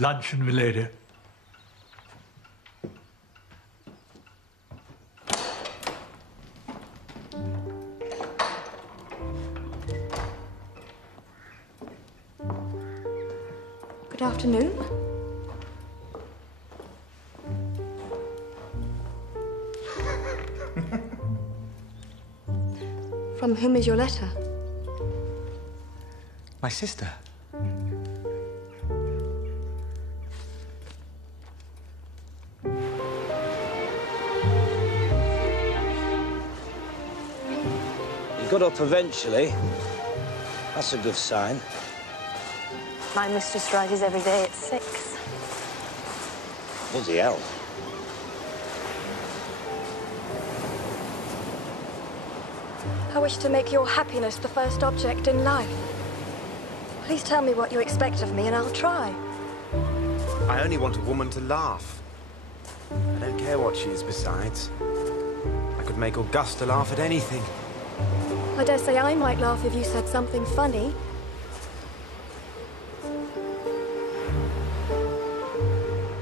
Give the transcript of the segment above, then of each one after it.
Luncheon, milady. Good afternoon. From whom is your letter? My sister. Got up eventually. That's a good sign. My mistress rises every day at 6. Bloody hell. I wish to make your happiness the first object in life. Please tell me what you expect of me and I'll try. I only want a woman to laugh. I don't care what she is besides. I could make Augusta laugh at anything. I dare say I might laugh if you said something funny.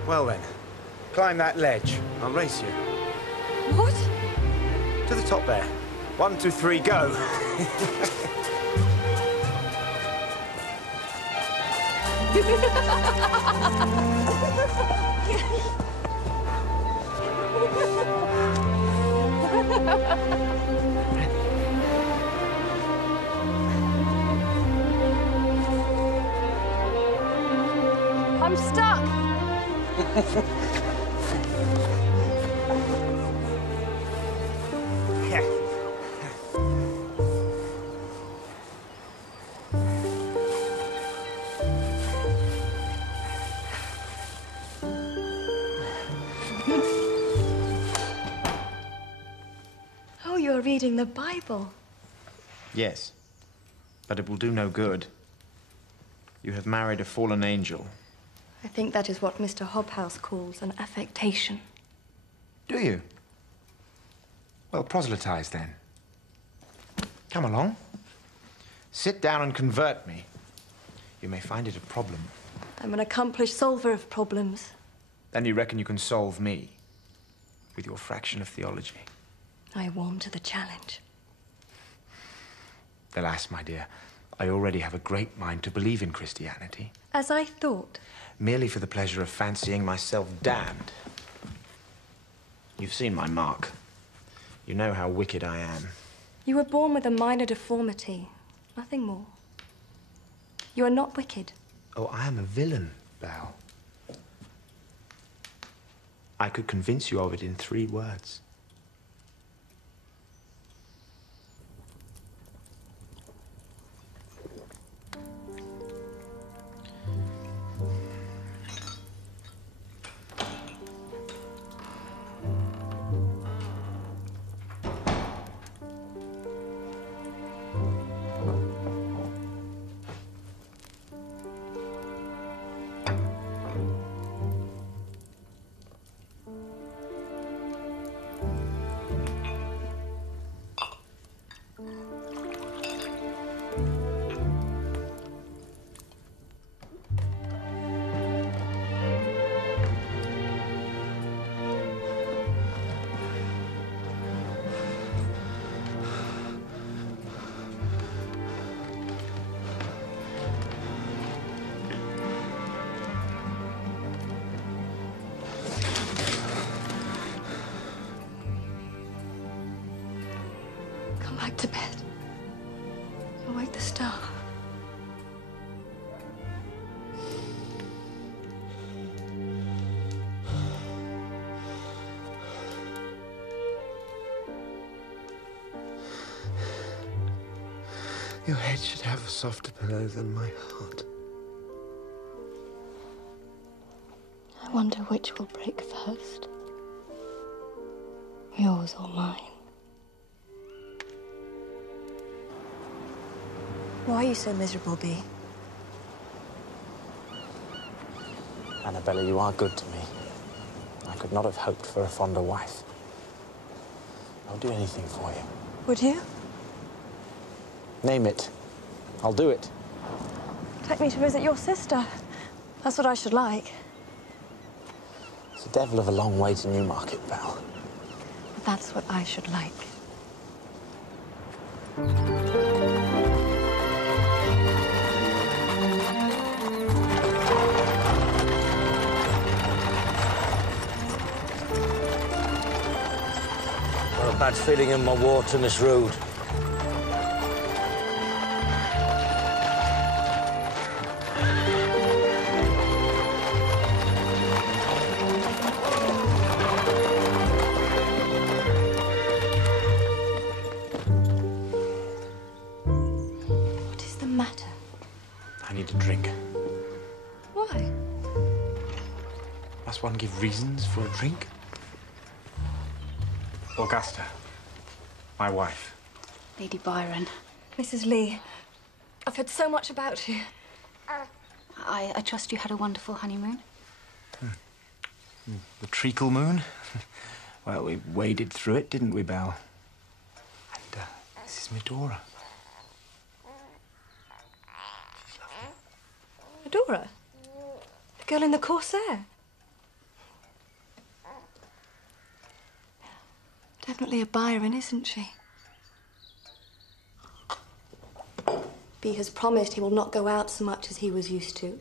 Well then, climb that ledge. I'll race you. What? To the top there. 1, 2, 3, go! I'm stuck. Oh, you're reading the Bible. Yes, but it will do no good. You have married a fallen angel. I think that is what Mr. Hobhouse calls an affectation. Do you? Well, proselytize then. Come along. Sit down and convert me. You may find it a problem. I'm an accomplished solver of problems. Then you reckon you can solve me with your fraction of theology. I warm to the challenge. Alas, my dear, I already have a great mind to believe in Christianity. As I thought. Merely for the pleasure of fancying myself damned. You've seen my mark. You know how wicked I am. You were born with a minor deformity. Nothing more. You are not wicked. Oh, I am a villain, Belle. I could convince you of it in 3 words. Come back to bed. You'll wake the star. Your head should have a softer pillow than my heart. I wonder which will break first. Yours or mine. Why are you so miserable, Bea? Annabella, you are good to me. I could not have hoped for a fonder wife. I'll do anything for you. Would you? Name it. I'll do it. Take me to visit your sister. That's what I should like. It's a devil of a long way to Newmarket, Belle. That's what I should like. Got a bad feeling in my Whartonist Road. What is the matter? I need a drink. Why? Must one give reasons for a drink? Augusta, my wife. Lady Byron. Mrs. Lee, I've heard so much about you. I trust you had a wonderful honeymoon. The treacle moon? Well, we waded through it, didn't we, Belle? And this is Medora. She's lovely. Medora? The girl in the corsair? Definitely a Byron, isn't she? Bea has promised he will not go out so much as he was used to.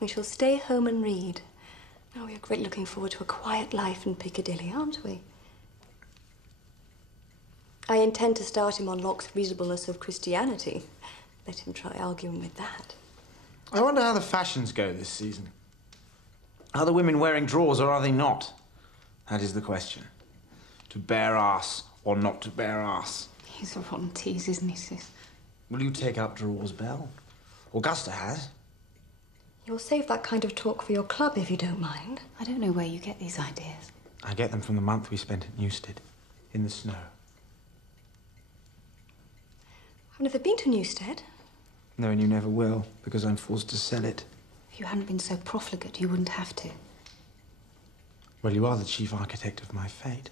We shall stay home and read. Now we are greatly looking forward to a quiet life in Piccadilly, aren't we? I intend to start him on Locke's reasonableness of Christianity. Let him try arguing with that. I wonder how the fashions go this season. Are the women wearing drawers or are they not? That is the question. To bare ass or not to bare ass. He's a rotten tease, isn't he, sis? Will you take up drawers, Belle? Augusta has. You'll save that kind of talk for your club if you don't mind. I don't know where you get these ideas. I get them from the month we spent at Newstead, in the snow. I've never been to Newstead. No, and you never will, because I'm forced to sell it. If you hadn't been so profligate, you wouldn't have to. Well, you are the chief architect of my fate.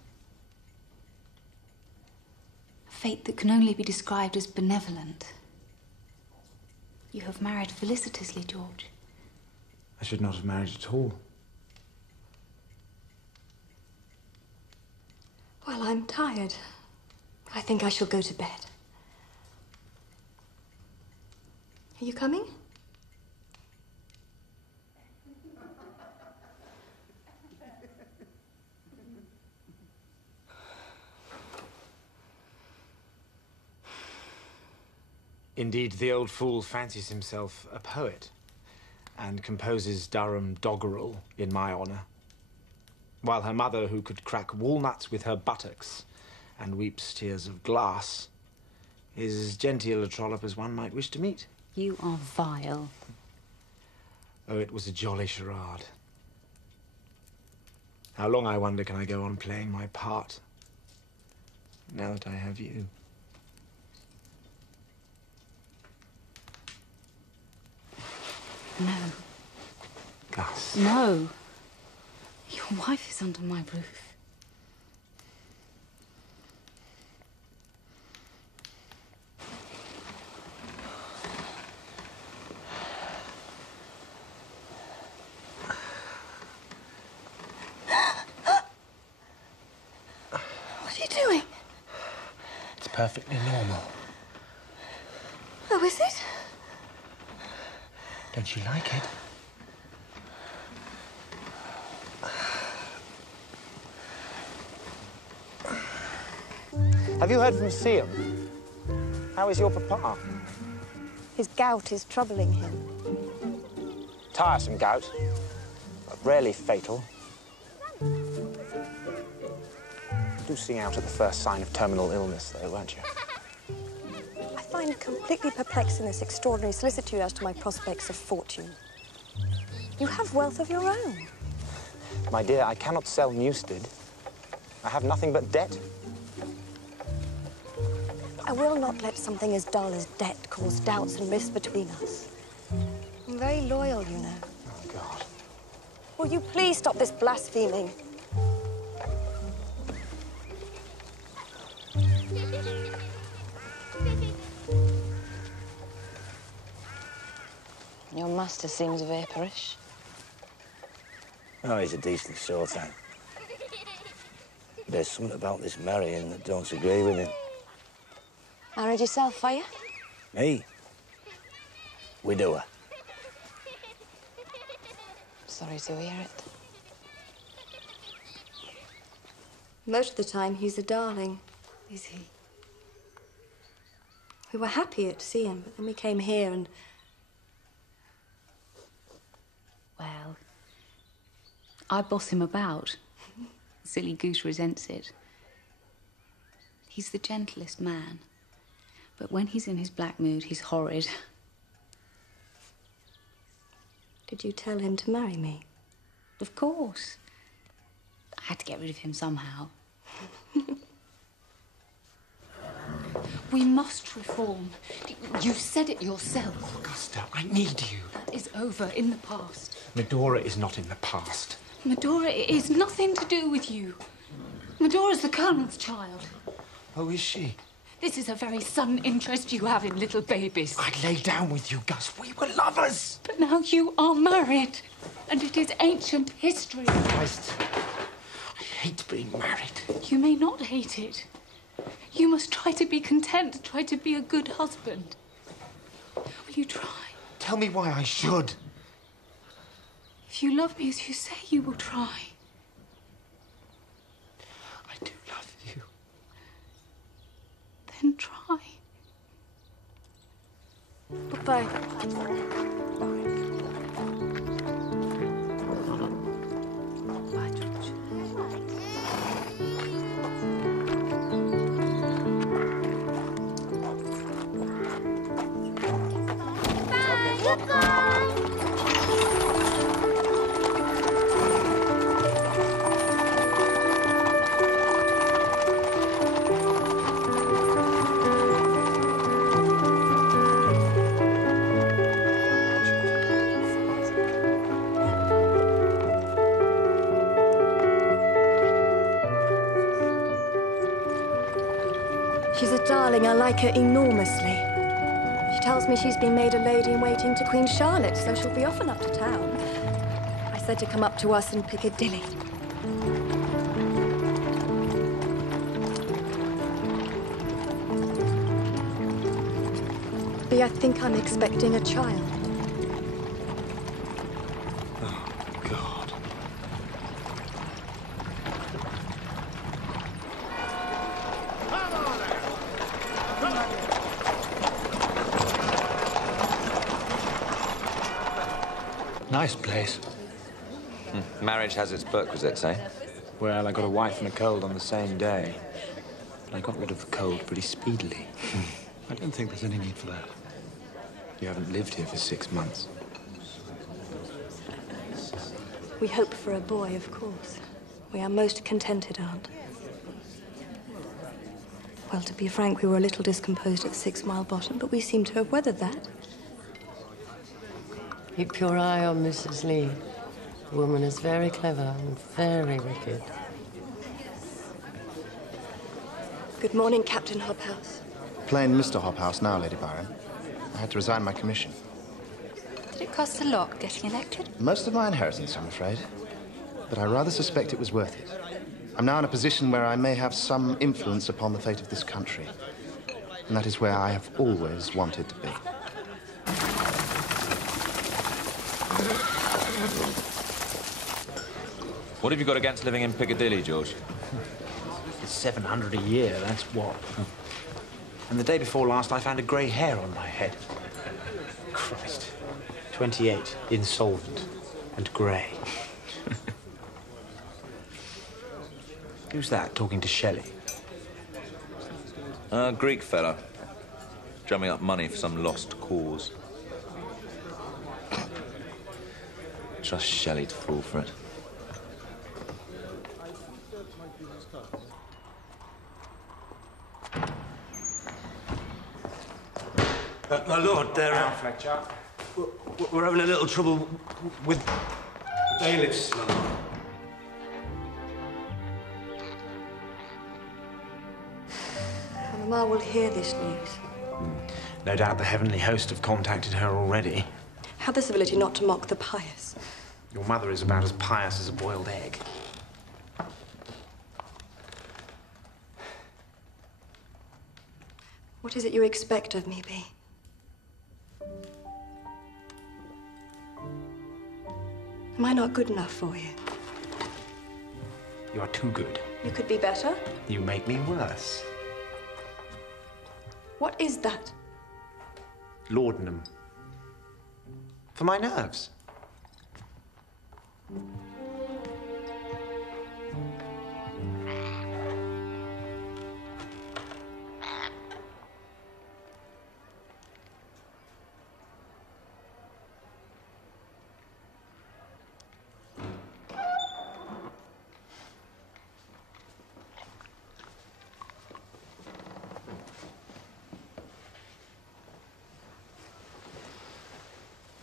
A fate that can only be described as benevolent. You have married felicitously, George. I should not have married at all. Well, I'm tired. I think I shall go to bed. Are you coming? Indeed, the old fool fancies himself a poet and composes Durham doggerel in my honor, while her mother, who could crack walnuts with her buttocks and weeps tears of glass, is as genteel a trollop as one might wish to meet. You are vile. Oh, it was a jolly charade. How long, I wonder, can I go on playing my part, now that I have you? No. Gus. No. Your wife is under my roof. What are you doing? It's perfectly normal. Oh, is it? Don't you like it? Have you heard from Siam? How is your papa? His gout is troubling him. Tiresome gout, but rarely fatal. Do sing out at the first sign of terminal illness, though, won't you? I find completely perplexing this extraordinary solicitude as to my prospects of fortune. You have wealth of your own. My dear, I cannot sell Newstead. I have nothing but debt. I will not let something as dull as debt cause doubts and rifts between us. I'm very loyal, you know. Oh, God. Will you please stop this blaspheming? Your master seems vapourish. Oh, he's a decent sort, Anne. There's something about this marrying that don't agree with him. Married yourself, are you? Me? Widower. Sorry to hear it. Most of the time, he's a darling. Is he? We were happy to see him, but then we came here and... Well, I boss him about. Silly goose resents it. He's the gentlest man. But when he's in his black mood, he's horrid. Did you tell him to marry me? Of course. I had to get rid of him somehow. We must reform. You said it yourself. Augusta, I need you. That is over, in the past. Medora is not in the past. Medora, it is nothing to do with you. Medora's the Colonel's child. Oh, is she? This is a very sudden interest you have in little babies. I lay down with you, Gus. We were lovers. But now you are married, and it is ancient history. Christ, I hate being married. You may not hate it. You must try to be content, try to be a good husband. Will you try? Tell me why I should. If you love me as you say you will try. I do love you. Then try. Goodbye. Bye, George. She's a darling. I like her enormously. She tells me she's been made a lady-in-waiting to Queen Charlotte, so she'll be often up to town. I said to come up to us in Piccadilly. Bea, I think I'm expecting a child. Oh, God. Nice place. Marriage has its perquisites, eh? Well, I got a wife and a cold on the same day. But I got rid of the cold pretty speedily. I don't think there's any need for that. You haven't lived here for 6 months. We hope for a boy, of course. We are most contented, Aunt. Well, to be frank, we were a little discomposed at 6 Mile Bottom, but we seem to have weathered that. Keep your eye on Mrs. Lee. The woman is very clever and very wicked. Good morning, Captain Hobhouse. Plain Mr. Hobhouse now, Lady Byron. I had to resign my commission. Did it cost a lot getting elected? Most of my inheritance, I'm afraid. But I rather suspect it was worth it. I'm now in a position where I may have some influence upon the fate of this country. And that is where I have always wanted to be. What have you got against living in Piccadilly, George? It's 700 a year, that's what. And the day before last, I found a grey hair on my head. Christ. 28, insolvent, and grey. Who's that talking to Shelley? A Greek fella. Drumming up money for some lost cause. Trust Shelley to fall for it. My lord, Fletcher. we're having a little trouble with bailiffs, my lord. Mamma will hear this news. No doubt the heavenly host have contacted her already. Have the civility not to mock the pious. Your mother is about as pious as a boiled egg. What is it you expect of me, Bee? Am I not good enough for you? You are too good. You could be better? You make me worse. What is that? Laudanum. For my nerves.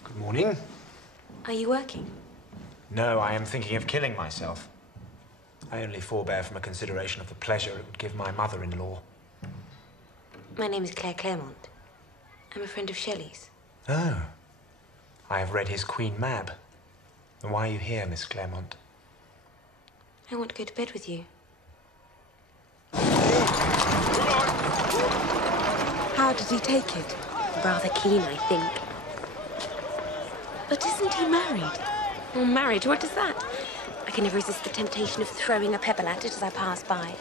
Good morning. Are you working? No, I am thinking of killing myself. I only forbear from a consideration of the pleasure it would give my mother-in-law. My name is Claire Claremont. I'm a friend of Shelley's. Oh. I have read his Queen Mab. And why are you here, Miss Claremont? I want to go to bed with you. How did he take it? Rather keen, I think. But isn't he married? Well, married? What is that? I can never resist the temptation of throwing a pebble at it as I pass by.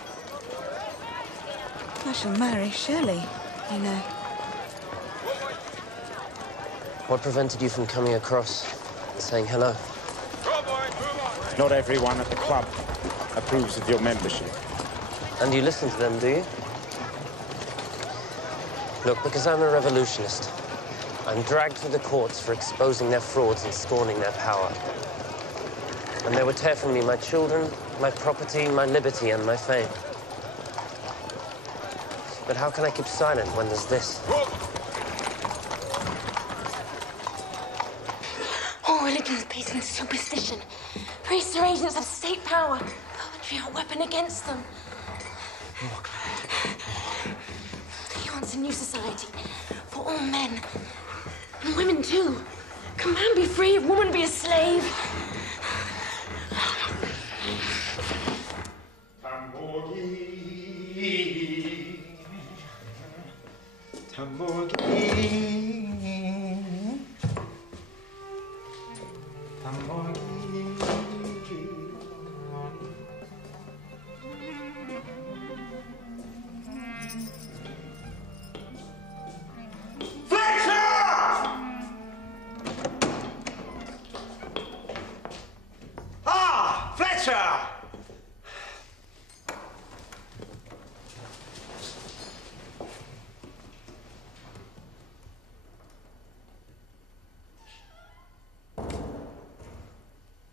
I shall marry Shelley, you know. What prevented you from coming across and saying hello? Not everyone at the club approves of your membership. And you listen to them, do you? Look, because I'm a revolutionist, I'm dragged through the courts for exposing their frauds and scorning their power. And they would tear from me my children, my property, my liberty, and my fame. But how can I keep silent when there's this? All religion is based on superstition. Priests are agents of state power. Poetry are a weapon against them. He wants a new society for all men. And women, too. Can man be free if woman be a slave?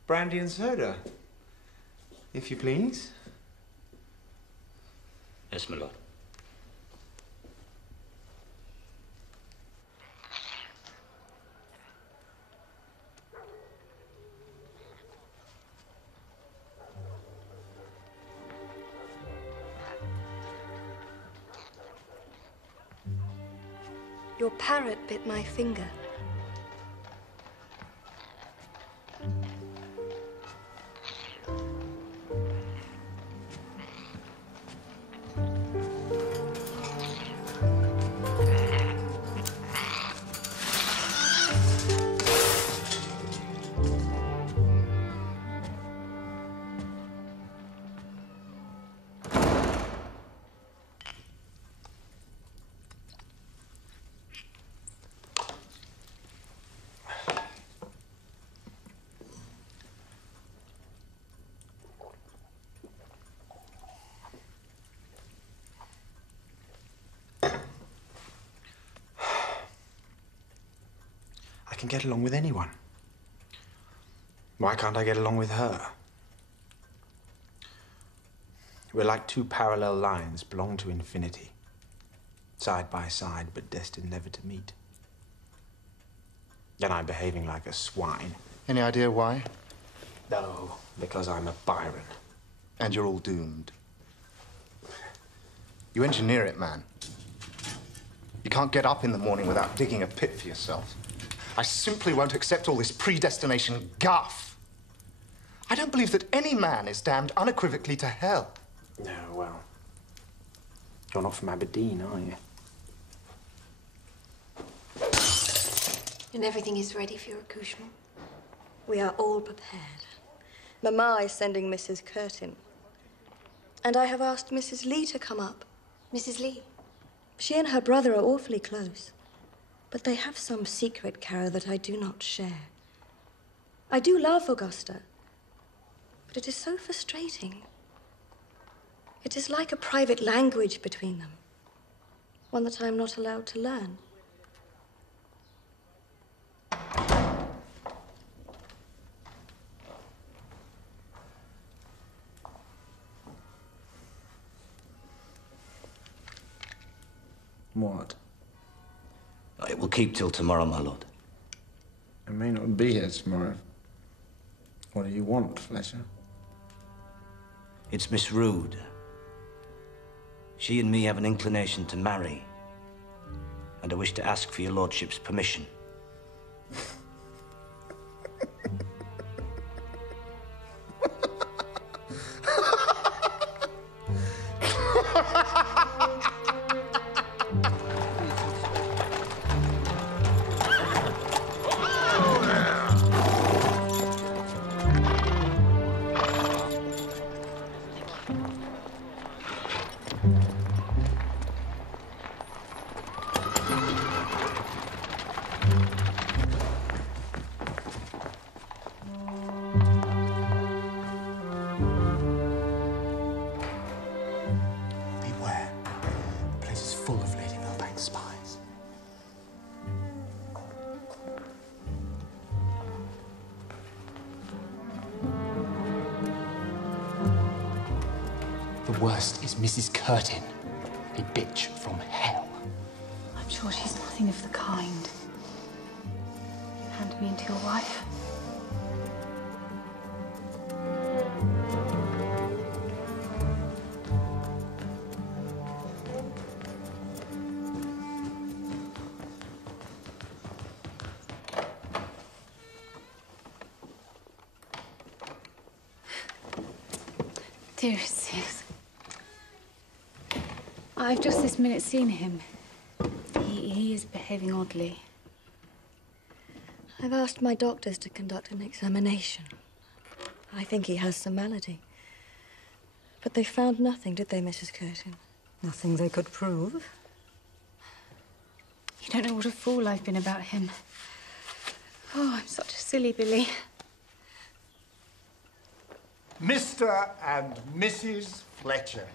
Brandy and soda, if you please. Yes, my lord. Your parrot bit my finger. can get along with anyone. Why can't I get along with her? We're like two parallel lines belong to infinity. Side by side, but destined never to meet. And I'm behaving like a swine. Any idea why? No, because I'm a Byron. And you're all doomed. You engineer it, man. You can't get up in the morning without digging a pit for yourself. I simply won't accept all this predestination guff. I don't believe that any man is damned unequivocally to hell. No, well, you're not from Aberdeen, are you? And everything is ready for your accouchement? We are all prepared. Mamma is sending Mrs. Curtin. And I have asked Mrs. Lee to come up. Mrs. Lee? She and her brother are awfully close. But they have some secret, Caro, that I do not share. I do love Augusta. But it is so frustrating. It is like a private language between them. One that I am not allowed to learn. What? It will keep till tomorrow, my lord. I may not be here tomorrow. What do you want, Fletcher? It's Miss Rood. She and me have an inclination to marry. And I wish to ask for your lordship's permission. The worst is Mrs. Curtin, a bitch from hell. I'm sure she's nothing of the kind. Hand me into your wife. Dearest Sis, I've just this minute seen him. He is behaving oddly. I've asked my doctors to conduct an examination. I think he has some malady. But they found nothing, did they, Mrs. Curtin? Nothing they could prove. You don't know what a fool I've been about him. Oh, I'm such a silly Billy. Mr. and Mrs. Fletcher.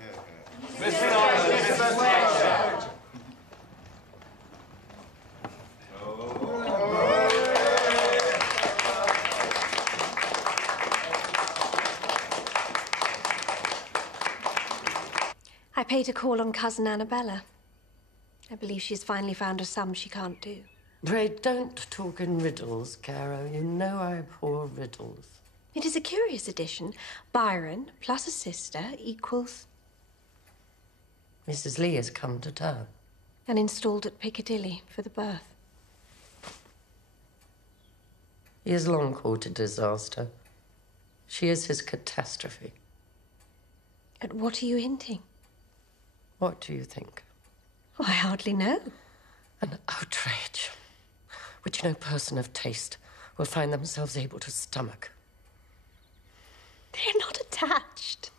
Mr. and Mrs. Fletcher. I paid a call on cousin Annabella. I believe she's finally found a sum she can't do. Pray don't talk in riddles, Caro. You know I abhor riddles. It is a curious addition. Byron plus a sister equals... Mrs. Lee has come to town. And installed at Piccadilly for the birth. He has long courted disaster. She is his catastrophe. At what are you hinting? What do you think? Oh, I hardly know. An outrage which no person of taste will find themselves able to stomach. They're not attached.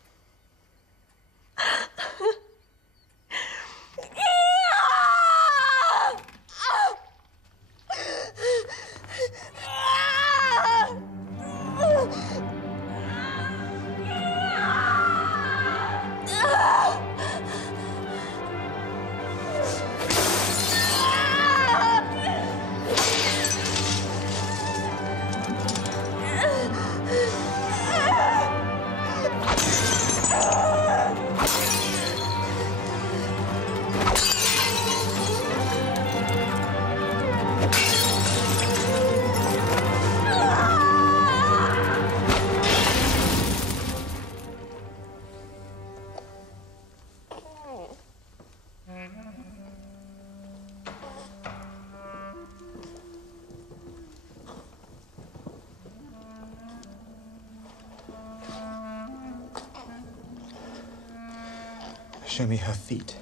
Show me her feet.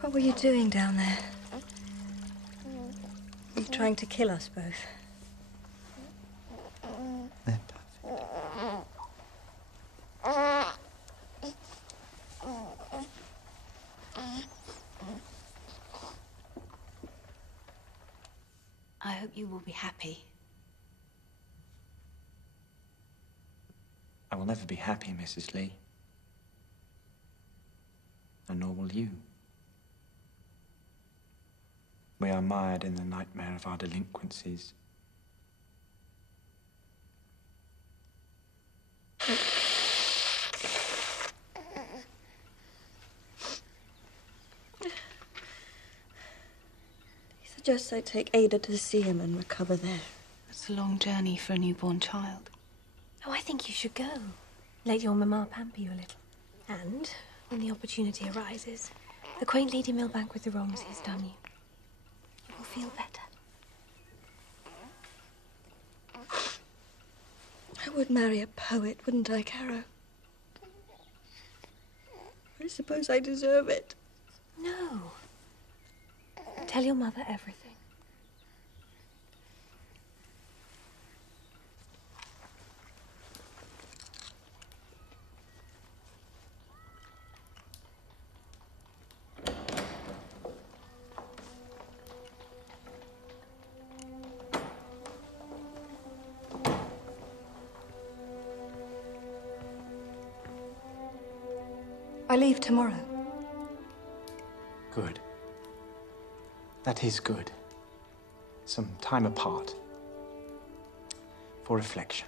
What were you doing down there? Were you trying to kill us both? They're I hope you will be happy. I will never be happy, Mrs. Lee. And nor will you. We are mired in the nightmare of our delinquencies. He suggests I take Ada to see him and recover there. It's a long journey for a newborn child. Oh, I think you should go. Let your mamma pamper you a little. And, when the opportunity arises, the quaint Lady Millbank with the wrongs he has done you. You will feel better. I would marry a poet, wouldn't I, Caro? I suppose I deserve it. No. Tell your mother everything. I leave tomorrow. Good. That is good. Some time apart. For reflection.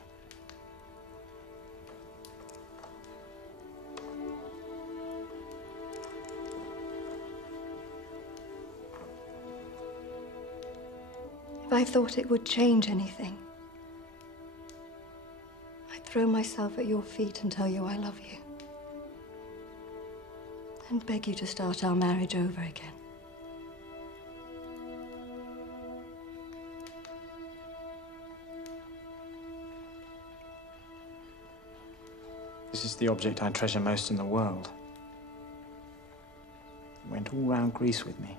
If I thought it would change anything, I'd throw myself at your feet and tell you I love you. And beg you to start our marriage over again. This is the object I treasure most in the world. It went all round Greece with me.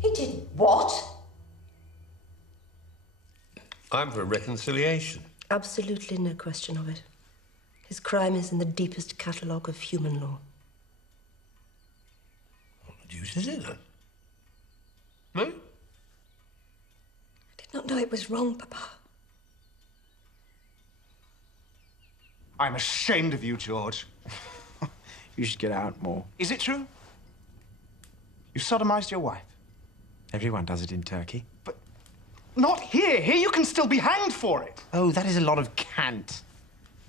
He did what? I'm for reconciliation. Absolutely no question of it. His crime is in the deepest catalogue of human law. What the deuce is it, then? No? I did not know it was wrong, Papa. I'm ashamed of you, George. You should get out more. Is it true? You sodomized your wife? Everyone does it in Turkey. But not here. Here you can still be hanged for it. Oh, that is a lot of cant.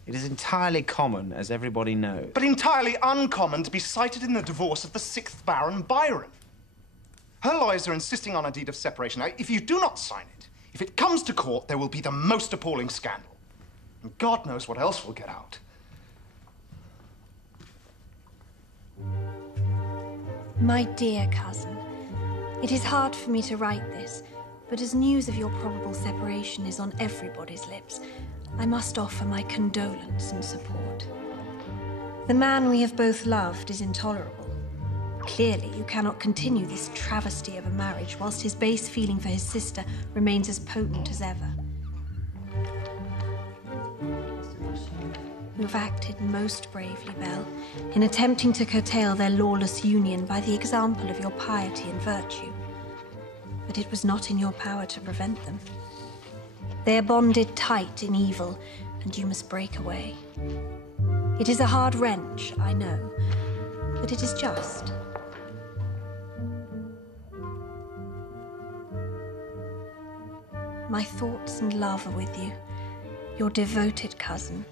It is entirely common, as everybody knows. But entirely uncommon to be cited in the divorce of the 6th Baron Byron. Her lawyers are insisting on a deed of separation. Now, if you do not sign it, if it comes to court, there will be the most appalling scandal. And God knows what else will get out. My dear cousin, it is hard for me to write this, but as news of your probable separation is on everybody's lips, I must offer my condolence and support. The man we have both loved is intolerable. Clearly, you cannot continue this travesty of a marriage whilst his base feeling for his sister remains as potent as ever. You have acted most bravely, Belle, in attempting to curtail their lawless union by the example of your piety and virtue. But it was not in your power to prevent them. They are bonded tight in evil, and you must break away. It is a hard wrench, I know, but it is just. My thoughts and love are with you, your devoted cousin.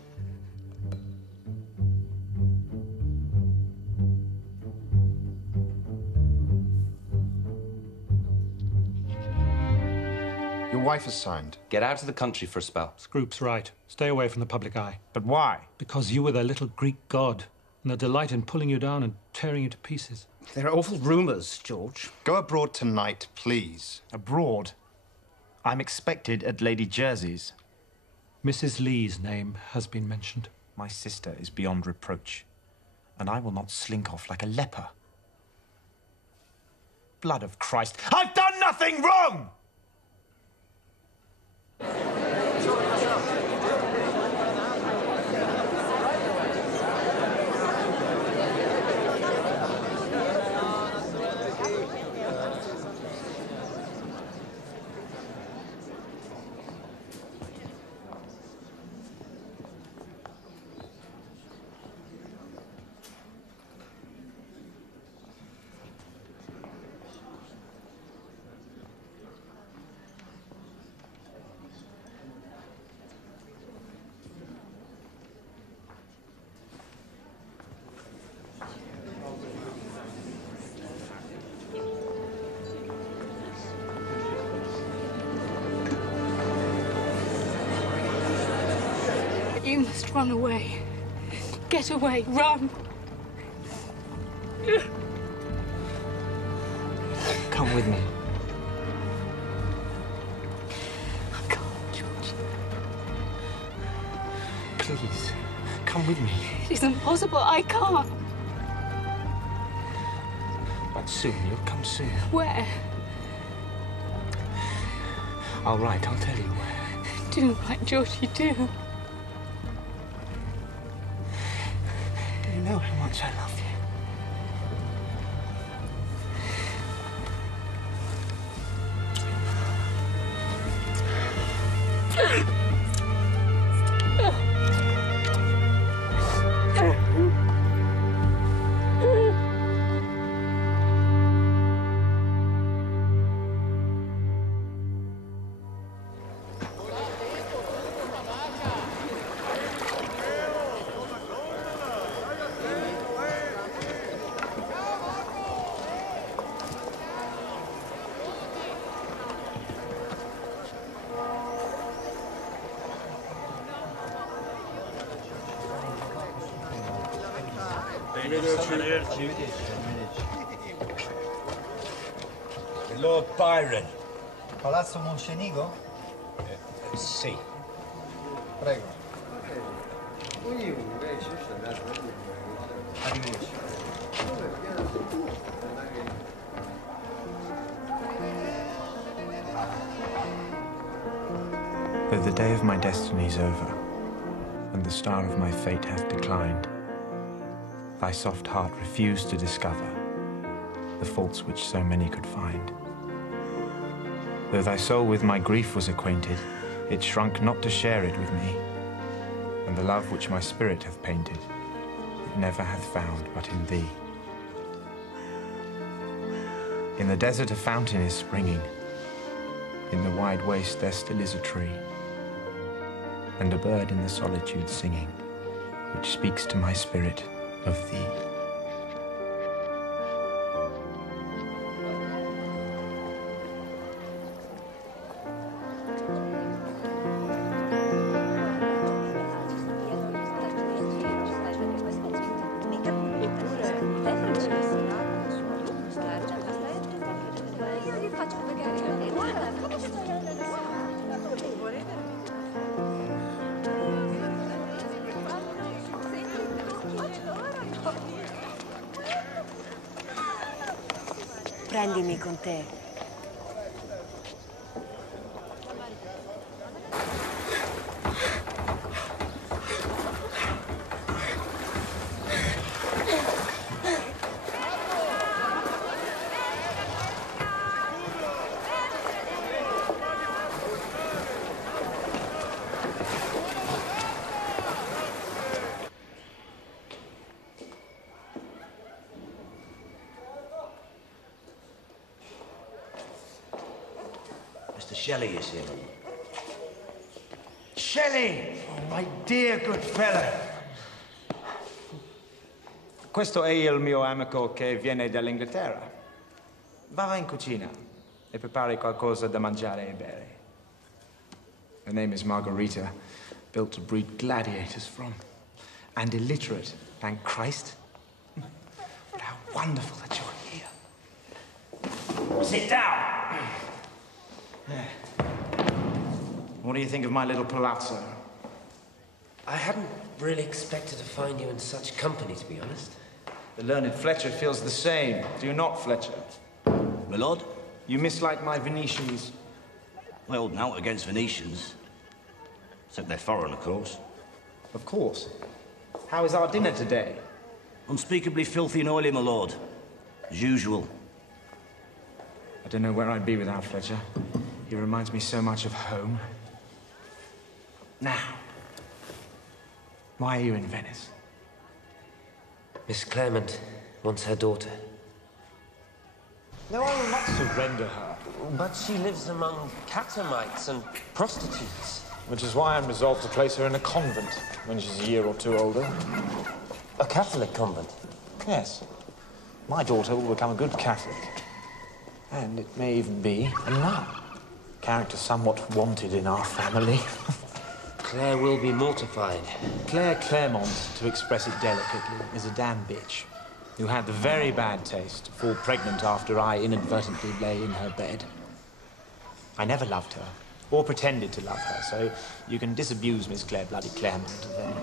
Your wife has signed. Get out of the country for a spell. Scroop's right. Stay away from the public eye. But why? Because you were their little Greek god, and their delight in pulling you down and tearing you to pieces. There are awful rumours, George. Go abroad tonight, please. Abroad? I'm expected at Lady Jersey's. Mrs. Lee's name has been mentioned. My sister is beyond reproach, and I will not slink off like a leper. Blood of Christ, I've done nothing wrong! You must run away. Get away, run. Come with me. I can't, George. Please, come with me. It isn't possible. I can't. But soon, you'll come soon. Where? I'll write, I'll tell you where. Do write, George, you do. You know how much I love you. Lord Byron. Palazzo Mocenigo? Sì. Prego. Though the day of my destiny is over, and the star of my fate hath declined, thy soft heart refused to discover the faults which so many could find. Though thy soul with my grief was acquainted, it shrunk not to share it with me, and the love which my spirit hath painted, it never hath found but in thee. In the desert a fountain is springing, in the wide waste there still is a tree, and a bird in the solitude singing, which speaks to my spirit of thee. Prendimi con te. Mr. Shelley is here. Shelley! Oh, my dear good fellow. Questo è il mio amico che viene dall'Inghilterra. Va in cucina e prepari qualcosa da mangiare e bere. Her name is Margarita, built to breed gladiators from. And illiterate, thank Christ. But how wonderful that you're here. Sit down! What do you think of my little palazzo? I hadn't really expected to find you in such company, to be honest. The learned Fletcher feels the same. Do you not, Fletcher? My lord? You mislike my Venetians? I hold out against Venetians. Except they're foreign, of course. Of course. How is our dinner today? Unspeakably filthy and oily, my lord. As usual. I don't know where I'd be without Fletcher. He reminds me so much of home. Now, why are you in Venice? Miss Clement wants her daughter. No, I will not surrender her. But she lives among catamites and prostitutes. Which is why I'm resolved to place her in a convent when she's a year or two older. A Catholic convent? Yes. My daughter will become a good Catholic. And it may even be a nun. Character somewhat wanted in our family. Claire will be mortified. Claire Claremont, to express it delicately, is a damn bitch who had the very bad taste to fall pregnant after I inadvertently lay in her bed. I never loved her, or pretended to love her, so you can disabuse Miss Claire bloody Claremont of them.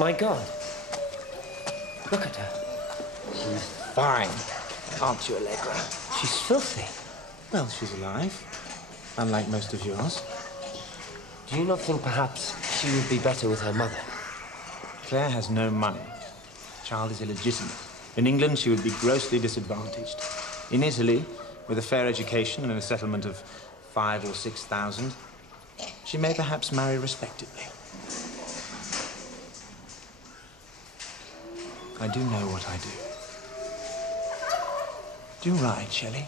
My God. Look at her. She's fine, aren't you, Allegra? She's filthy. Well, she's alive, unlike most of yours. Do you not think perhaps she would be better with her mother? Claire has no money. The child is illegitimate. In England, she would be grossly disadvantaged. In Italy, with a fair education and a settlement of 5,000 or 6,000, she may perhaps marry respectably. I do know what I do. Do right, Shelley.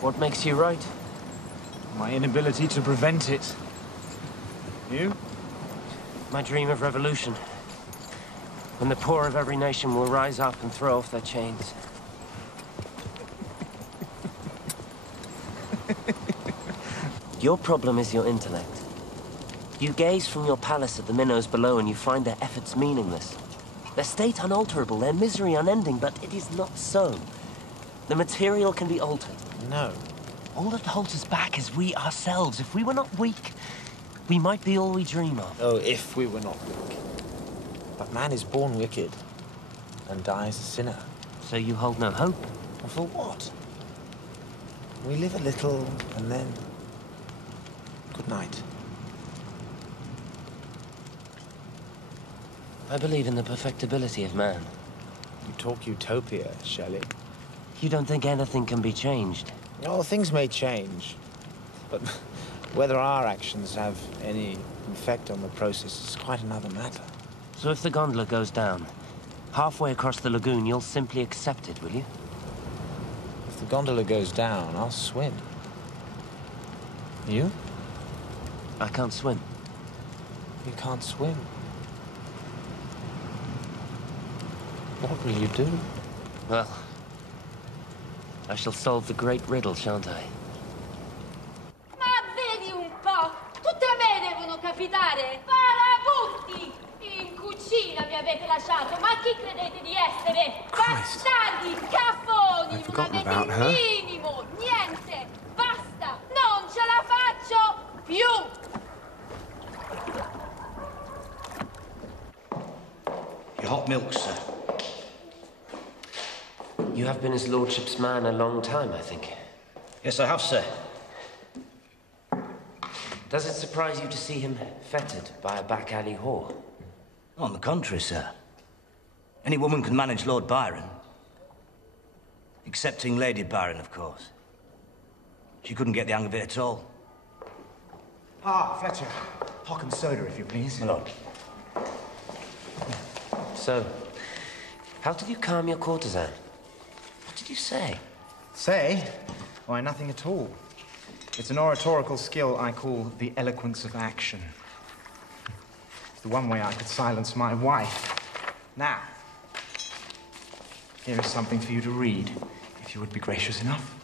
What makes you right? My inability to prevent it. You? My dream of revolution. When the poor of every nation will rise up and throw off their chains. Your problem is your intellect. You gaze from your palace at the minnows below and you find their efforts meaningless. Their state unalterable, their misery unending, but it is not so. The material can be altered. No. All that holds us back is we ourselves. If we were not weak, we might be all we dream of. Oh, if we were not weak. But man is born wicked and dies a sinner. So you hold no hope? And for what? We live a little and then... Good night. I believe in the perfectibility of man. You talk utopia, Shelley. You don't think anything can be changed? Oh, things may change. But whether our actions have any effect on the process is quite another matter. So if the gondola goes down, halfway across the lagoon, you'll simply accept it, will you? If the gondola goes down, I'll swim. You? I can't swim. You can't swim. What will you do? Well, I shall solve the great riddle, shan't I? Ma vedi un po', tutte a me devono capitare. Parabutti! In cucina mi avete lasciato, ma chi credete di essere? Bastardi, caffoni, non avete il minimo, niente. Basta, non ce la faccio più. Your hot milk, sir. You have been his lordship's man a long time, I think. Yes, I have, sir. Does it surprise you to see him fettered by a back-alley whore? On the contrary, sir. Any woman can manage Lord Byron. Excepting Lady Byron, of course. She couldn't get the hang of it at all. Ah, Fletcher. Hock and soda, if you please. My lord. So, how did you calm your courtesan? What did you say? Say? Why, nothing at all. It's an oratorical skill I call the eloquence of action. It's the one way I could silence my wife. Now, here is something for you to read, if you would be gracious enough.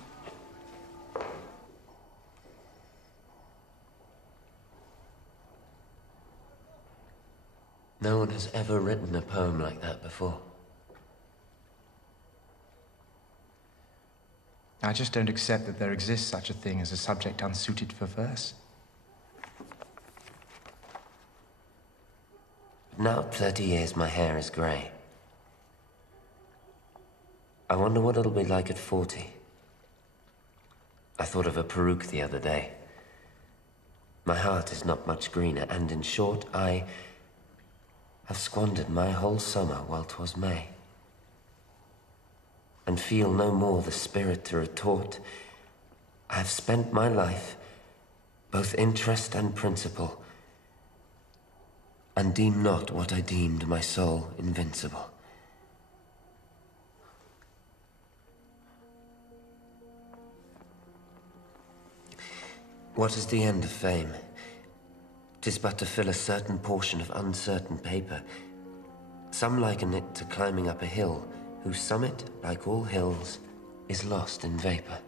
No one has ever written a poem like that before. I just don't accept that there exists such a thing as a subject unsuited for verse. Now at 30 years, my hair is grey. I wonder what it'll be like at 40. I thought of a peruke the other day. My heart is not much greener, and in short, I have squandered my whole summer while 'twas May, and feel no more the spirit to retort. I have spent my life, both interest and principle, and deem not what I deemed my soul invincible. What is the end of fame? 'Tis but to fill a certain portion of uncertain paper. Some liken it to climbing up a hill, whose summit, like all hills, is lost in vapor.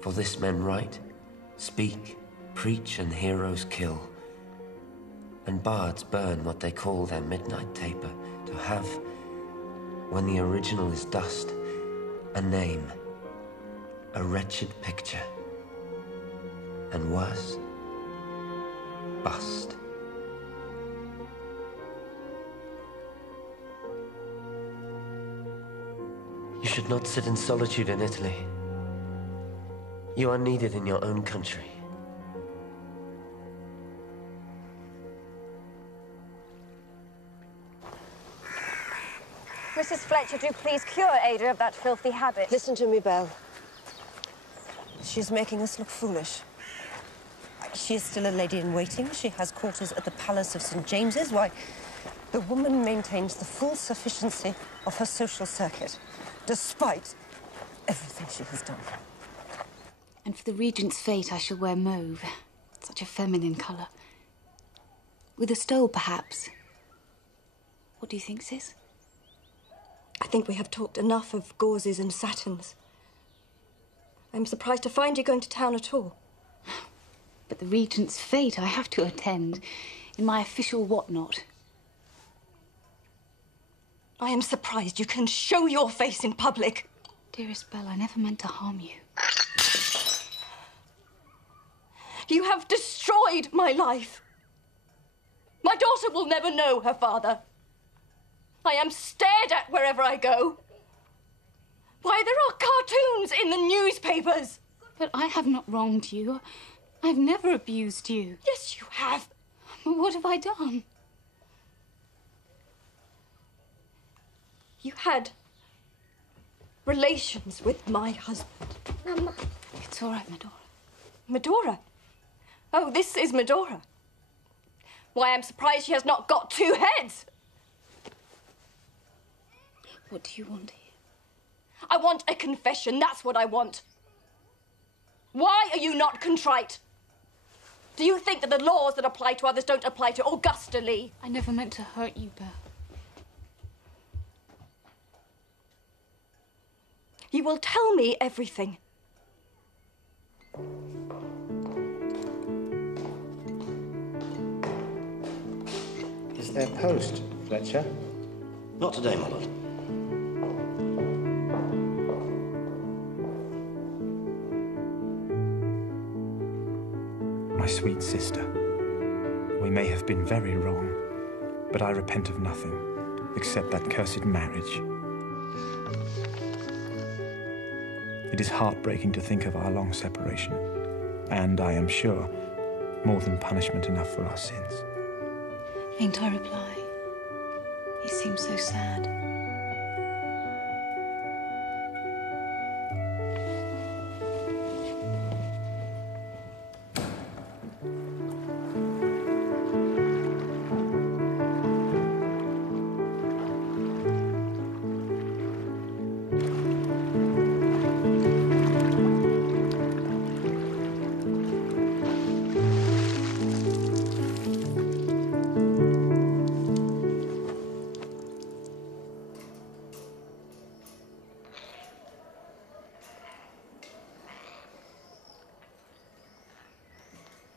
For this men write, speak, preach, and heroes kill, and bards burn what they call their midnight taper, to have, when the original is dust, a name, a wretched picture, and worse, bust. You should not sit in solitude in Italy. You are needed in your own country. Mrs. Fletcher, do please cure Ada of that filthy habit. Listen to me, Belle. She's making us look foolish. She is still a lady-in-waiting. She has quarters at the Palace of St. James's. Why, the woman maintains the full sufficiency of her social circuit, despite everything she has done. And for the Regent's fete, I shall wear mauve. Such a feminine colour. With a stole, perhaps. What do you think, Sis? I think we have talked enough of gauzes and satins. I'm surprised to find you going to town at all. But the Regent's fete I have to attend in my official whatnot. I am surprised you can show your face in public. Dearest Belle, I never meant to harm you. You have destroyed my life. My daughter will never know her father. I am stared at wherever I go. Why, there are cartoons in the newspapers. But I have not wronged you. I've never abused you. Yes, you have. But what have I done? You had relations with my husband. Mama. It's all right, Medora. Medora? Oh, this is Medora. Why, I'm surprised she has not got two heads. What do you want here? I want a confession, that's what I want. Why are you not contrite? Do you think that the laws that apply to others don't apply to Augusta Lee? I never meant to hurt you, Belle. You will tell me everything. Is there post, Fletcher? Not today, my lord. My sweet sister, we may have been very wrong, but I repent of nothing except that cursed marriage. It is heartbreaking to think of our long separation, and I am sure more than punishment enough for our sins. Ain't I reply? He seems so sad.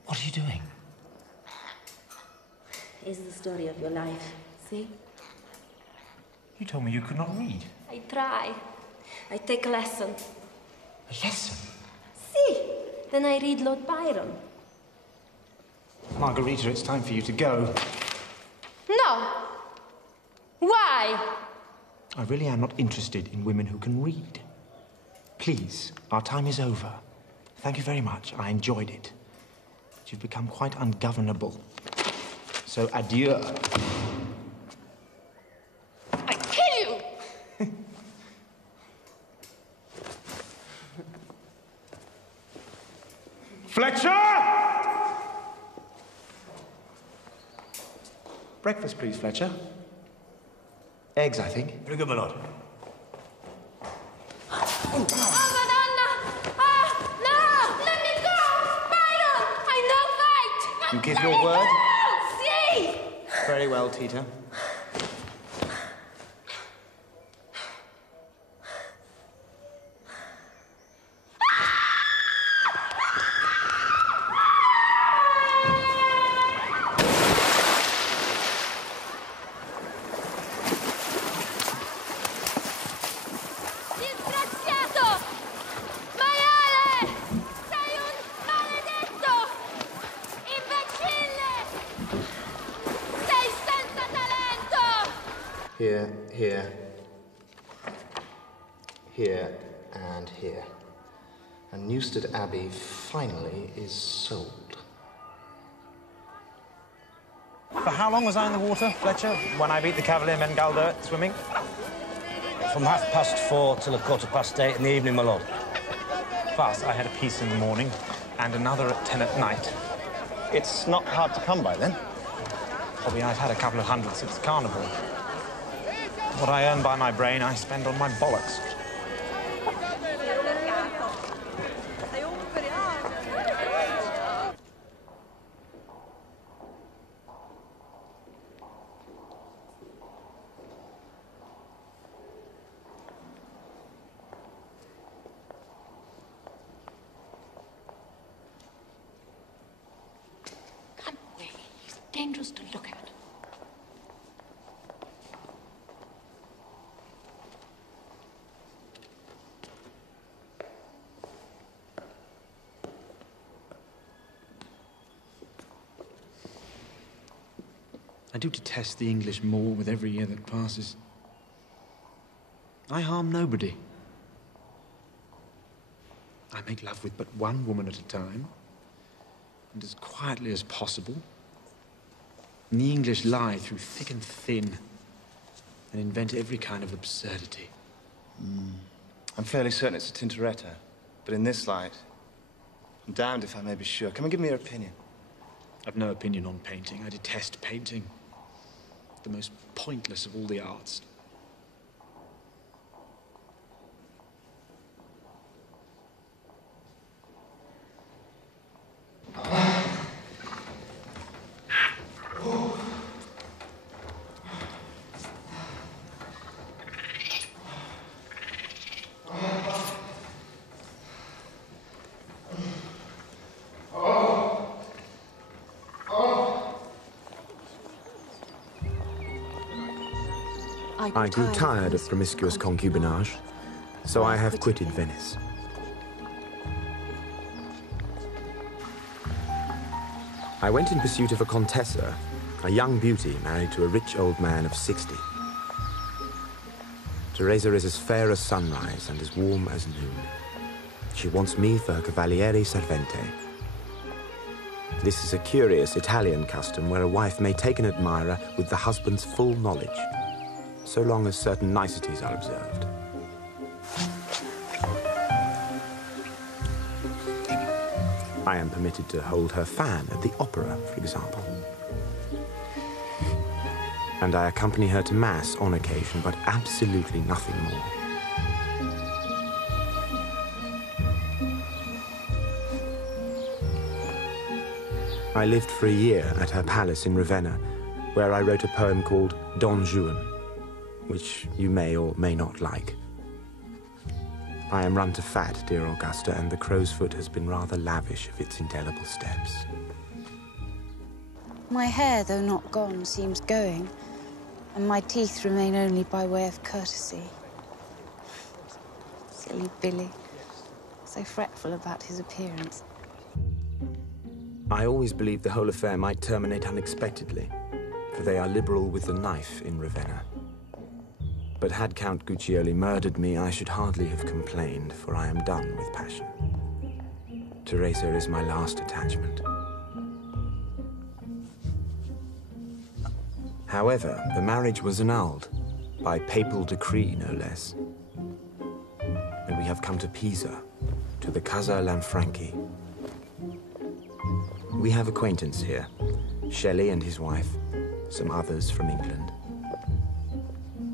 What are you doing? It's the story of your life, see? You told me you could not read. I try. I take a lesson. A lesson? See? Then I read Lord Byron. Margarita, it's time for you to go. No! Why? I really am not interested in women who can read. Please, our time is over. Thank you very much. I enjoyed it. But you've become quite ungovernable. So adieu. I kill you! Fletcher! Breakfast, please, Fletcher. Eggs, I think. Very good, my lord. Oh, Madonna! Ah, no! Let me go! Byron! I no fight! You give your word? See! Very well, Tita. Disgraziato! Maiale! Sei un maledetto! Imbecille! Sei senza talento! Here, here, here, and here. And Newstead Abbey finally is sold. For how long was I in the water, Fletcher, when I beat the Cavalier men Galdo at swimming? From 4:30 till 8:15 in the evening, my lord. Plus, I had a piece in the morning and another at 10 at night. It's not hard to come by, then? Bobby, I've had a couple of hundred since carnival. What I earn by my brain, I spend on my bollocks. He's dangerous to look at. I do detest the English more with every year that passes. I harm nobody. I make love with but one woman at a time, and as quietly as possible. And the English lie through thick and thin, and invent every kind of absurdity. I'm fairly certain it's a Tintoretto, but in this light, I'm damned if I may be sure. Come and give me your opinion. I've no opinion on painting. I detest painting. The most pointless of all the arts. I grew tired of promiscuous concubinage, so I have quitted Venice. I went in pursuit of a contessa, a young beauty married to a rich old man of 60. Teresa is as fair as sunrise and as warm as noon. She wants me for her cavaliere servente. This is a curious Italian custom where a wife may take an admirer with the husband's full knowledge, so long as certain niceties are observed. I am permitted to hold her fan at the opera, for example. And I accompany her to Mass on occasion, but absolutely nothing more. I lived for a year at her palace in Ravenna, where I wrote a poem called Don Juan, which you may or may not like. I am run to fat, dear Augusta, and the crow's foot has been rather lavish of its indelible steps. My hair, though not gone, seems going, and my teeth remain only by way of courtesy. Silly Billy, so fretful about his appearance. I always believed the whole affair might terminate unexpectedly, for they are liberal with the knife in Ravenna. But had Count Guiccioli murdered me, I should hardly have complained, for I am done with passion. Teresa is my last attachment. However, the marriage was annulled, by papal decree, no less. And we have come to Pisa, to the Casa Lanfranchi. We have acquaintance here, Shelley and his wife, some others from England.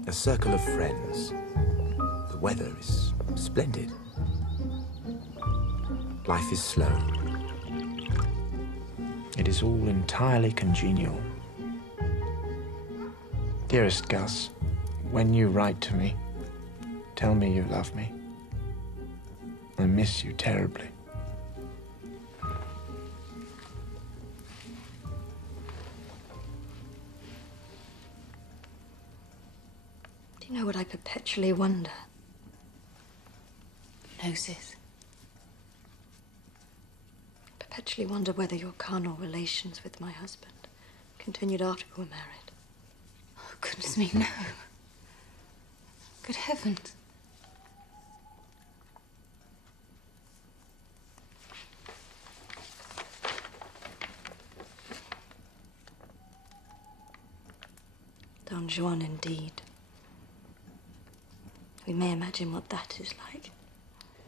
A circle of friends. The weather is splendid. Life is slow. It is all entirely congenial. Dearest Gus, when you write to me, tell me you love me. I miss you terribly. Do you know what I perpetually wonder? No, sis. Perpetually wonder whether your carnal relations with my husband continued after we were married. Oh, goodness me, no. Good heavens. Don Juan, indeed. We may imagine what that is like.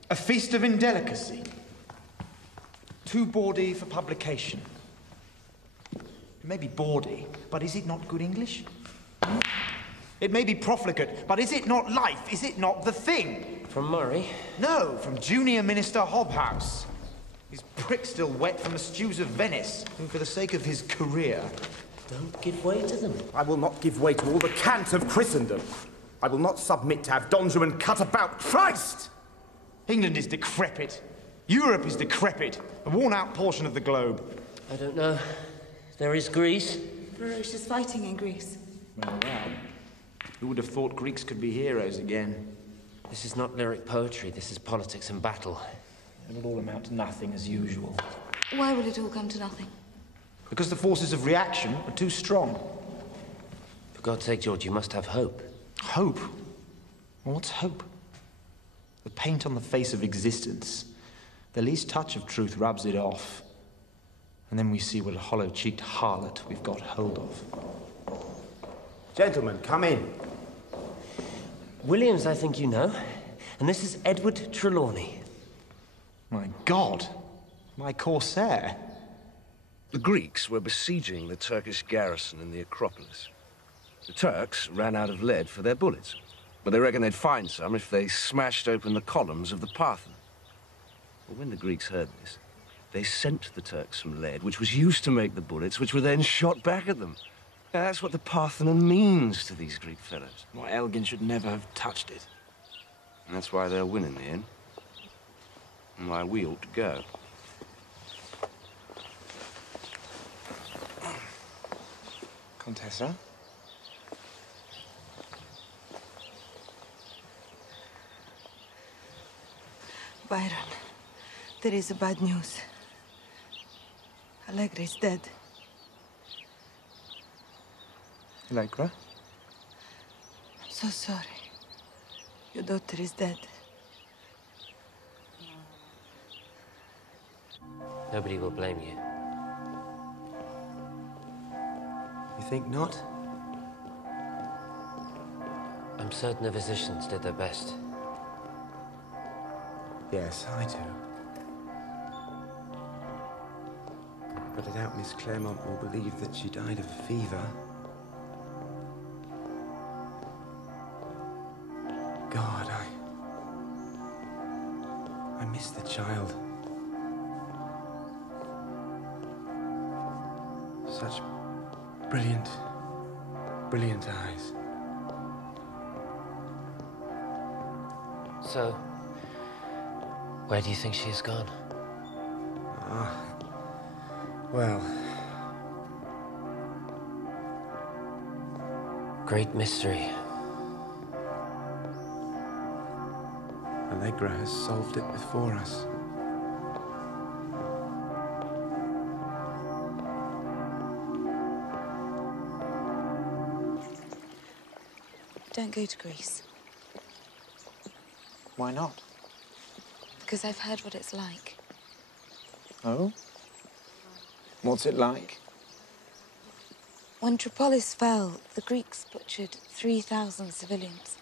A feast of indelicacy. Too bawdy for publication. It may be bawdy, but is it not good English? It may be profligate, but is it not life? Is it not the thing? From Murray? No, from Junior Minister Hobhouse. His prick still wet from the stews of Venice, who for the sake of his career... Don't give way to them. I will not give way to all the cant of Christendom. I will not submit to have Don Juan cut about. Christ! England is decrepit. Europe is decrepit. A worn-out portion of the globe. I don't know. There is Greece. Ferocious fighting in Greece. Well. Who would have thought Greeks could be heroes again? This is not lyric poetry. This is politics and battle. It'll all amount to nothing as usual. Why will it all come to nothing? Because the forces of reaction are too strong. For God's sake, George, you must have hope. Hope? Well, what's hope? The paint on the face of existence. The least touch of truth rubs it off. And then we see what a hollow-cheeked harlot we've got hold of. Gentlemen, come in. Williams, I think you know. And this is Edward Trelawney. My God! My corsair! The Greeks were besieging the Turkish garrison in the Acropolis. The Turks ran out of lead for their bullets, but they reckoned they'd find some if they smashed open the columns of the Parthenon. Well, when the Greeks heard this, they sent the Turks some lead, which was used to make the bullets, which were then shot back at them. Now, that's what the Parthenon means to these Greek fellows. Why, Elgin should never have touched it. And that's why they'll win in the end. And why we ought to go. Contessa? Byron, there is bad news. Allegra is dead. Allegra? I'm so sorry. Your daughter is dead. Nobody will blame you. You think not? I'm certain the physicians did their best. Yes, I do. But I doubt Miss Claremont will believe that she died of a fever. God, I miss the child. Such brilliant, brilliant eyes. So, where do you think she has gone? Well... Great mystery. Allegra has solved it before us. Don't go to Greece. Why not? Because I've heard what it's like. Oh? What's it like? When Tripolis fell, the Greeks butchered 3,000 civilians.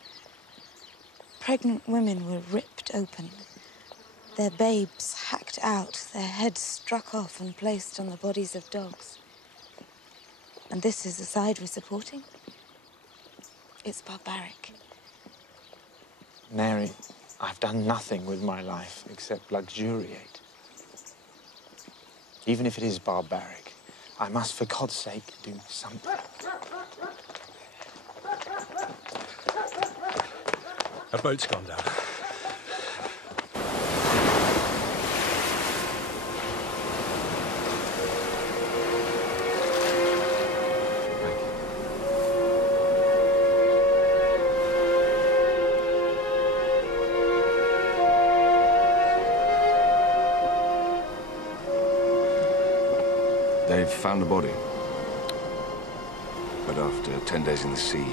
Pregnant women were ripped open, their babes hacked out, their heads struck off and placed on the bodies of dogs. And this is the side we're supporting? It's barbaric. Mary, I've done nothing with my life except luxuriate. Even if it is barbaric, I must, for God's sake, do something. A boat's gone down. They've found the body. But after 10 days in the sea...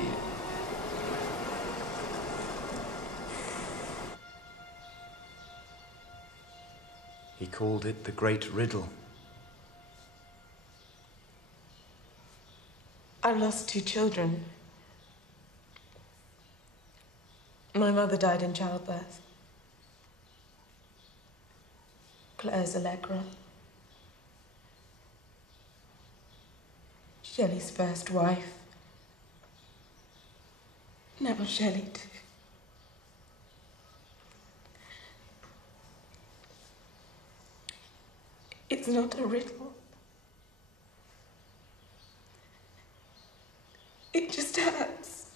He called it the Great Riddle. I lost 2 children. My mother died in childbirth. Claire's Allegra. Shelley's first wife. Never Shelley too. It's not a riddle. It just hurts.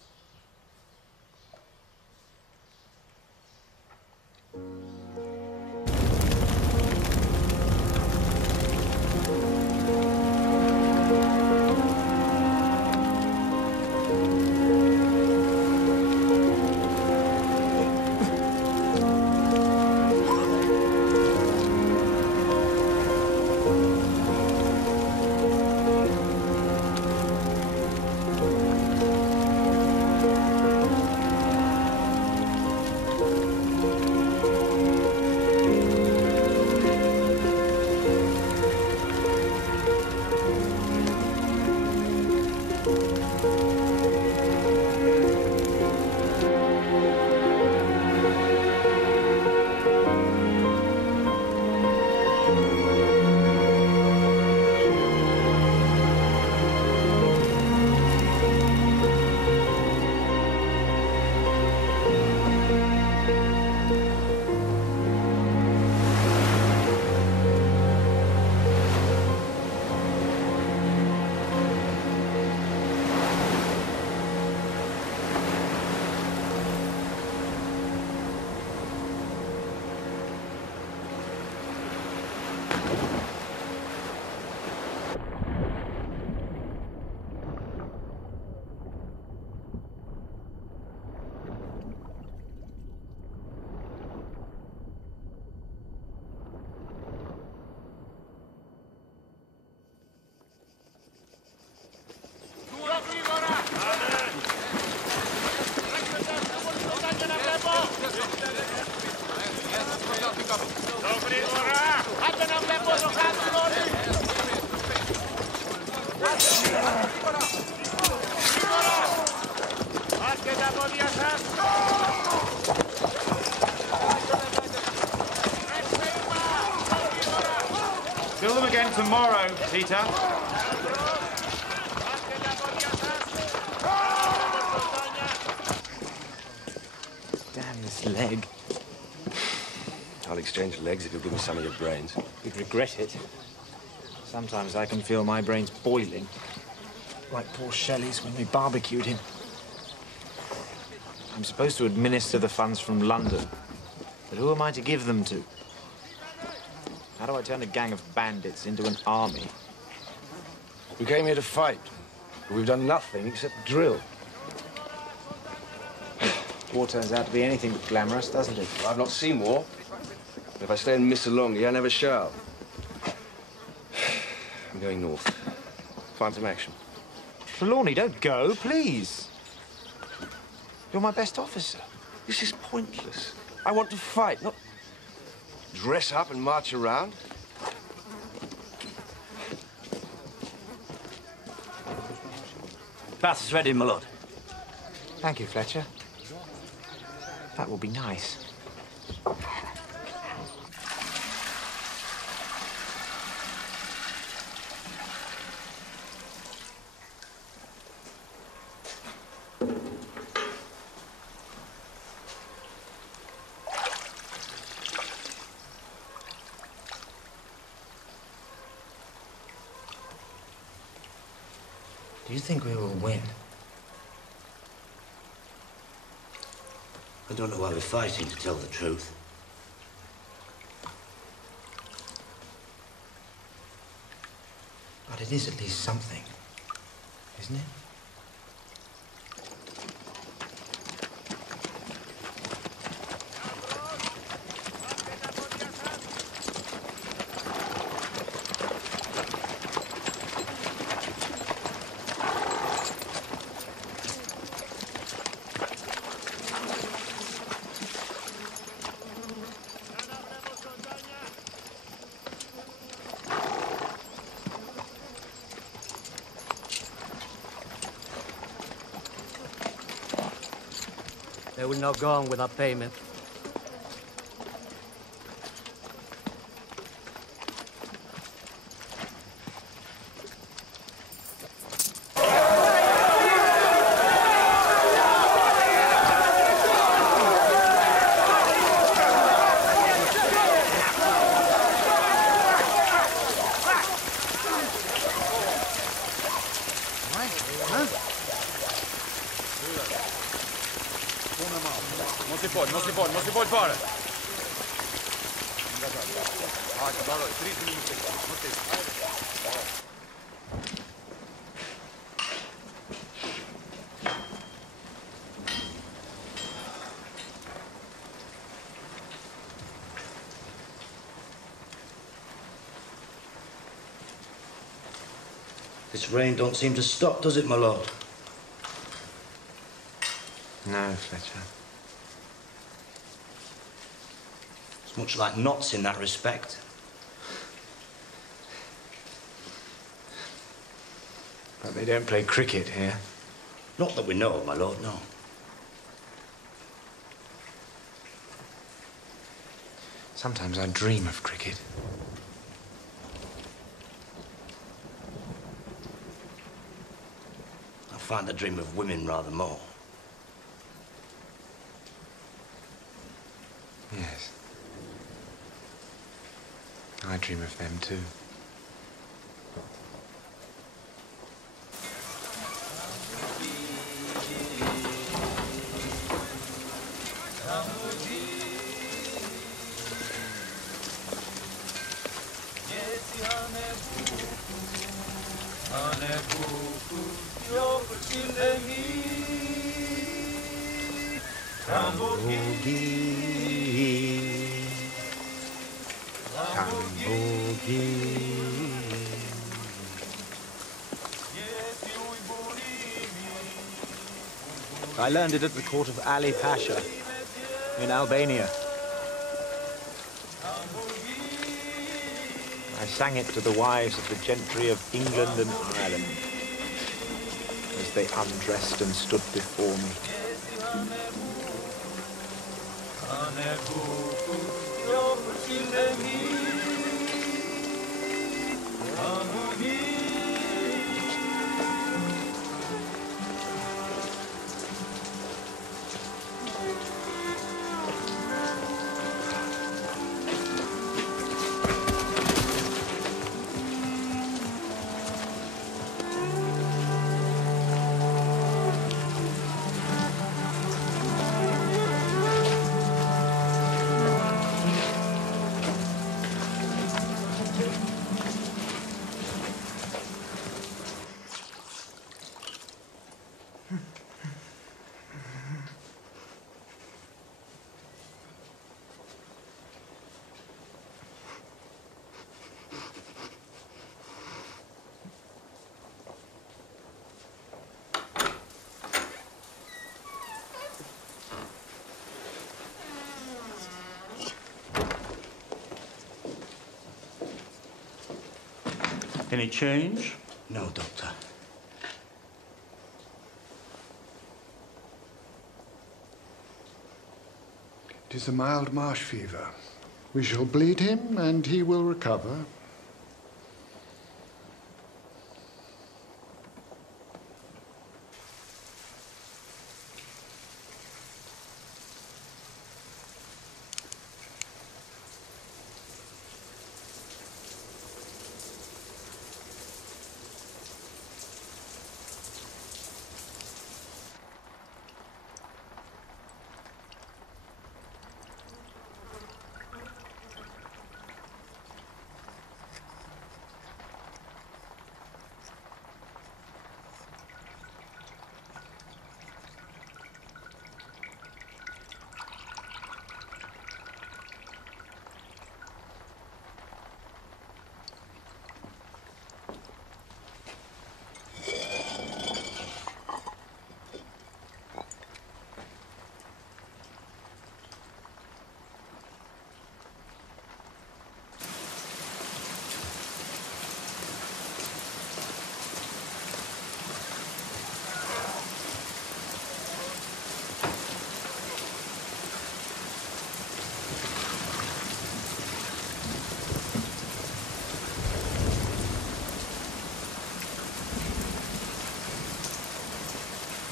time tomorrow, Tita. Damn this leg. I'll exchange legs if you'll give me some of your brains. You'd regret it. Sometimes I can feel my brains boiling. Like poor Shelley's when we barbecued him. I'm supposed to administer the funds from London. But who am I to give them to? How do I turn a gang of bandits into an army? We came here to fight. But we've done nothing except drill. War turns out to be anything but glamorous, doesn't it? Well, I've not seen war. But if I stay in Missolonghi, I never shall. I'm going north. Find some action. Trelawney, don't go, please. You're my best officer. This is pointless. I want to fight, not dress up and march around. Bath is ready, my lord. Thank you, Fletcher. That will be nice. Do you think we will win? I don't know why we're fighting, to tell the truth. But it is at least something, isn't it? They will not go on without payment. Non si può fare! This rain don't seem to stop, does it, my lord? No, Fletcher. It's much like knots in that respect. But they don't play cricket here. Not that we know of, my lord, no. Sometimes I dream of cricket. I find I dream of women rather more. Yes. I dream of them too. I learned it at the court of Ali Pasha in Albania. I sang it to the wives of the gentry of England and Ireland as they undressed and stood before me. Any change? No, Doctor. It is a mild marsh fever. We shall bleed him, and he will recover.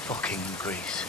Fucking Greece.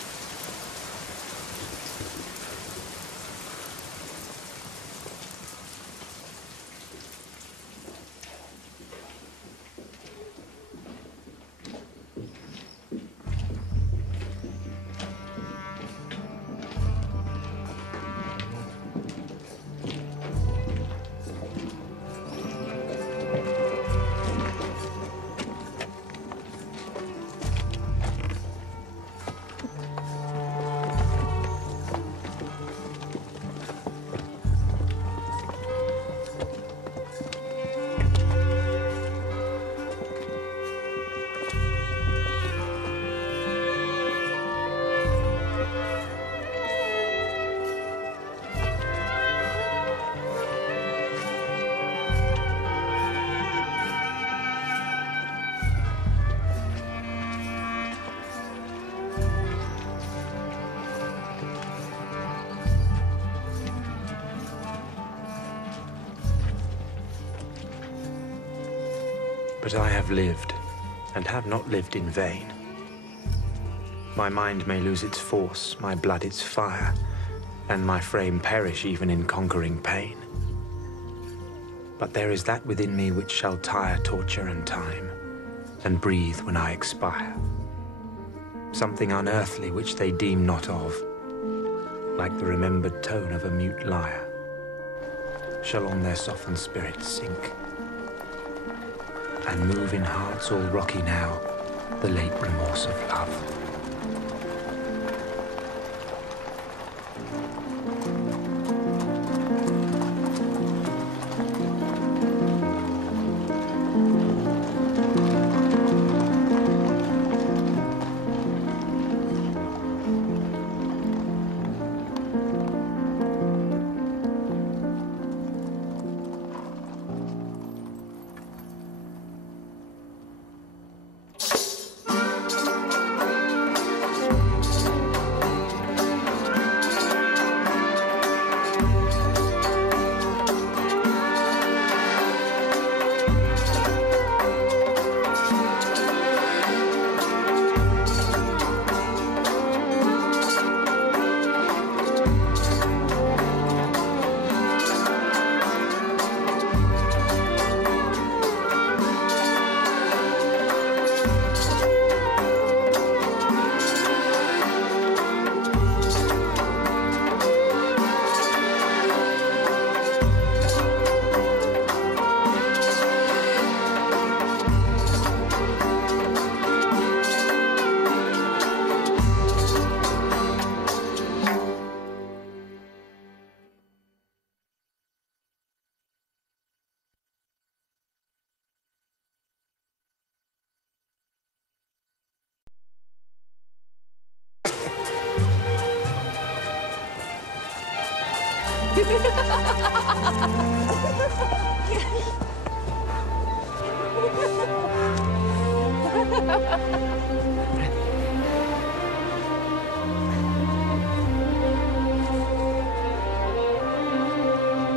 But I have lived, and have not lived in vain. My mind may lose its force, my blood its fire, and my frame perish even in conquering pain. But there is that within me which shall tire torture and time, and breathe when I expire. Something unearthly which they deem not of, like the remembered tone of a mute lyre, shall on their softened spirits sink, and move in hearts all rocky now the late remorse of love.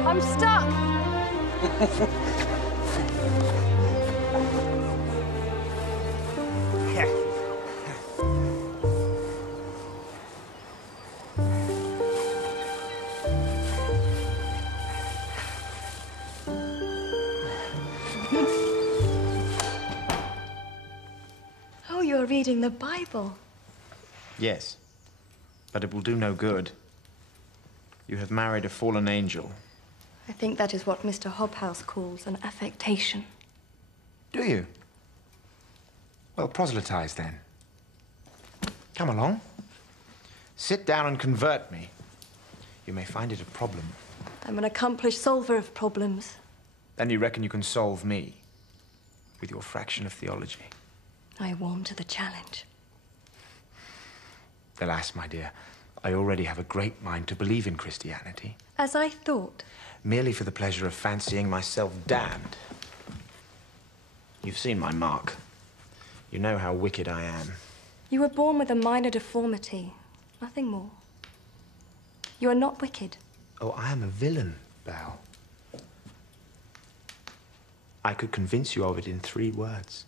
I'm stuck. Oh, you're reading the Bible. Yes, but it will do no good. You have married a fallen angel. I think that is what Mr. Hobhouse calls an affectation. Do you? Well, proselytize then. Come along. Sit down and convert me. You may find it a problem. I'm an accomplished solver of problems. Then you reckon you can solve me with your fraction of theology. I warm to the challenge. Alas, my dear, I already have a great mind to believe in Christianity. As I thought. Merely for the pleasure of fancying myself damned. You've seen my mark. You know how wicked I am. You were born with a minor deformity. Nothing more. You are not wicked. Oh, I am a villain, Belle. I could convince you of it in 3 words.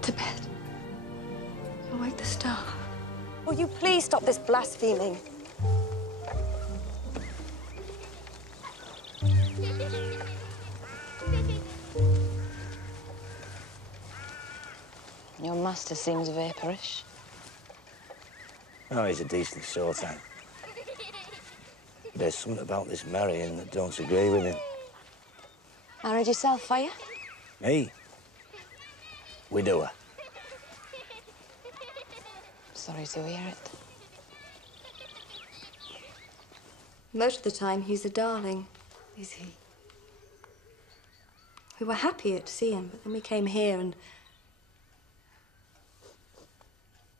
To bed. You'll wake the star. Will you please stop this blaspheming? Your master seems vapourish. Oh, he's a decent sort, Anne. There's something about this marrying that don't agree with him. Married yourself, are you? Me? Widower. Sorry to hear it. Most of the time, he's a darling. Is he? We were happy to see him, but then we came here and...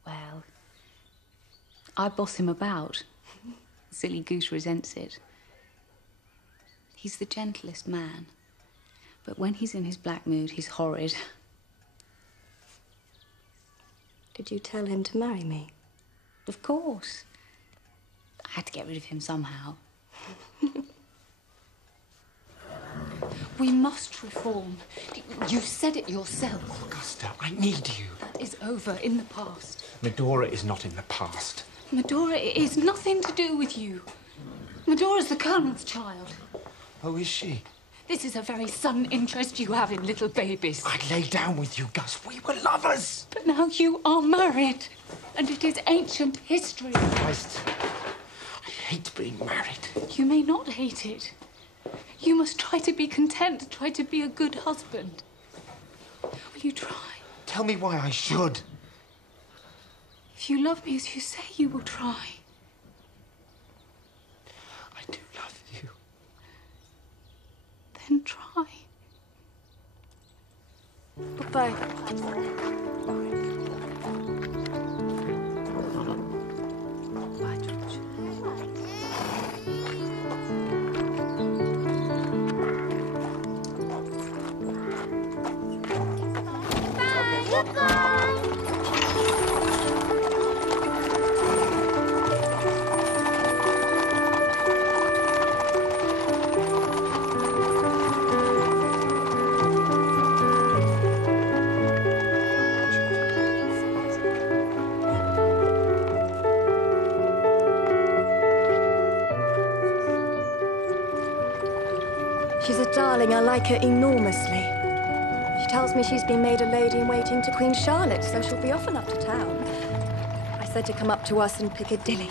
Well, I boss him about. Silly goose resents it. He's the gentlest man. But when he's in his black mood, he's horrid. Did you tell him to marry me? Of course. I had to get rid of him somehow. We must reform. You said it yourself. Augusta, I need you. That is over, in the past. Medora is not in the past. Medora is nothing to do with you. Medora's the Colonel's child. Oh, is she? This is a very sudden interest you have in little babies. I'd lay down with you, Gus. We were lovers. But now you are married, and it is ancient history. Christ, I hate being married. You may not hate it. You must try to be content, try to be a good husband. Will you try? Tell me why I should. If you love me as you say you will try. I do love you. Then try. Goodbye. darling, I like her enormously. She tells me she's been made a lady-in-waiting to Queen Charlotte, so she'll be off and up to town. I said to come up to us in Piccadilly.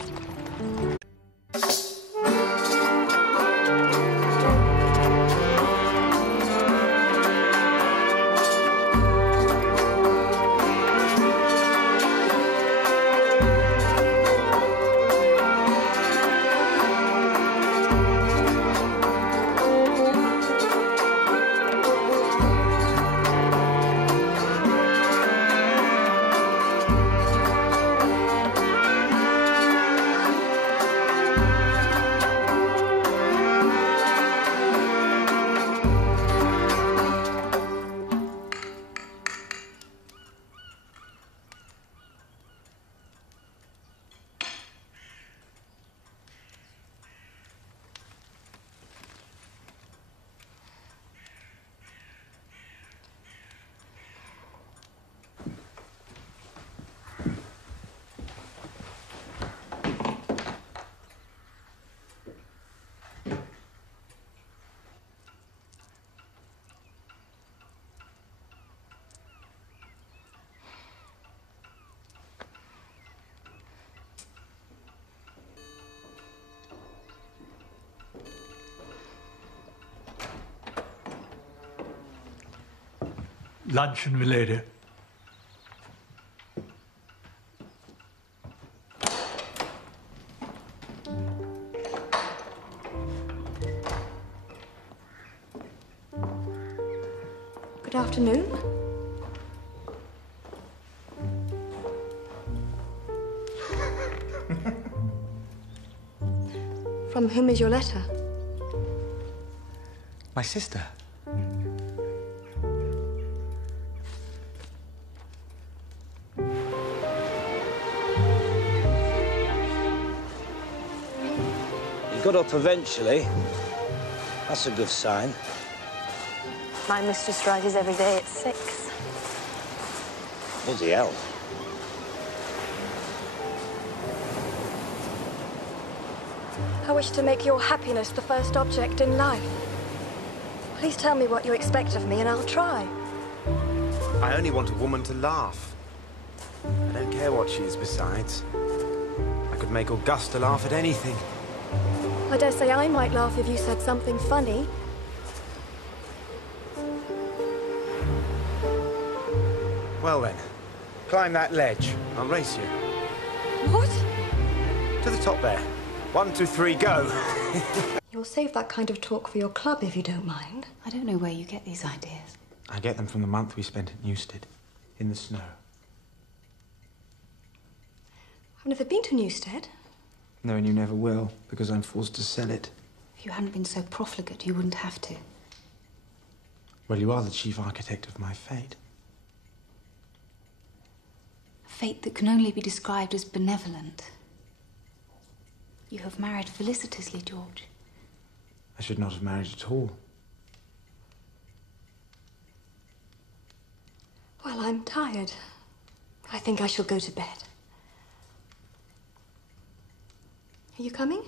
Luncheon, milady. Good afternoon. From whom is your letter? My sister. Got up eventually. That's a good sign. My mistress rises every day at 6. Bloody hell. I wish to make your happiness the first object in life. Please tell me what you expect of me and I'll try. I only want a woman to laugh. I don't care what she is besides. I could make Augusta laugh at anything. I dare say I might laugh if you said something funny. Well then, climb that ledge. I'll race you. What? To the top there. 1, 2, 3, go! You'll save that kind of talk for your club if you don't mind. I don't know where you get these ideas. I get them from the month we spent at Newstead, in the snow. I've never been to Newstead. No, and you never will, because I'm forced to sell it. If you hadn't been so profligate, you wouldn't have to. Well, you are the chief architect of my fate. A fate that can only be described as benevolent. You have married felicitously, George. I should not have married at all. Well, I'm tired. I think I shall go to bed. Are you coming?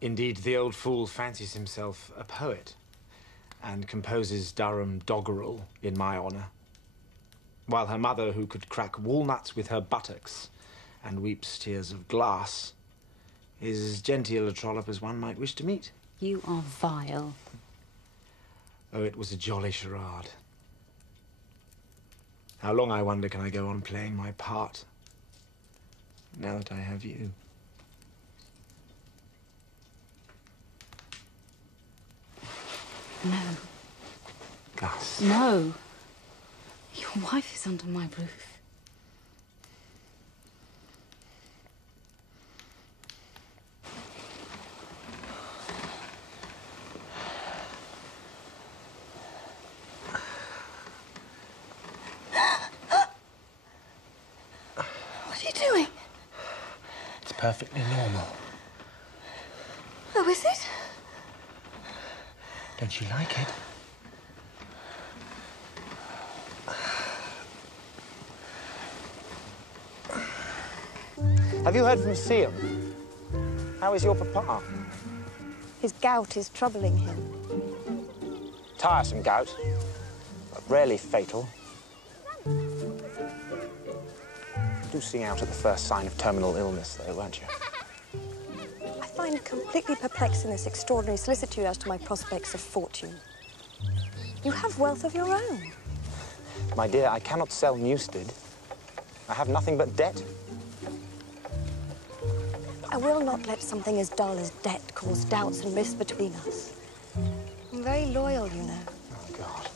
Indeed, the old fool fancies himself a poet and composes Durham doggerel in my honor, while her mother, who could crack walnuts with her buttocks and weeps tears of glass, is as genteel a trollop as one might wish to meet. You are vile. Oh, it was a jolly charade. How long, I wonder, can I go on playing my part, now that I have you? No. Gus. No. Your wife is under my roof. What are you doing? It's perfectly normal. Oh, is it? Don't you like it? Have you heard from Siam? How is your papa? His gout is troubling him. Tiresome gout, but rarely fatal. Do sing out at the first sign of terminal illness, though, won't you? I find completely perplexing this extraordinary solicitude as to my prospects of fortune. You have wealth of your own. My dear, I cannot sell Newstead. I have nothing but debt. I will not let something as dull as debt cause doubts and rifts between us. I'm very loyal, you know. Oh, God.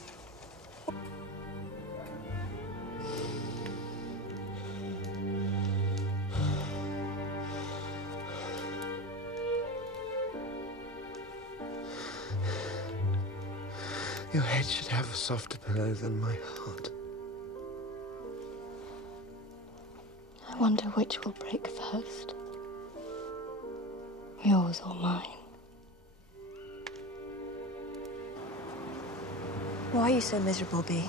Your head should have a softer pillow than my heart. I wonder which will break first. Yours or mine. Why are you so miserable, Bee?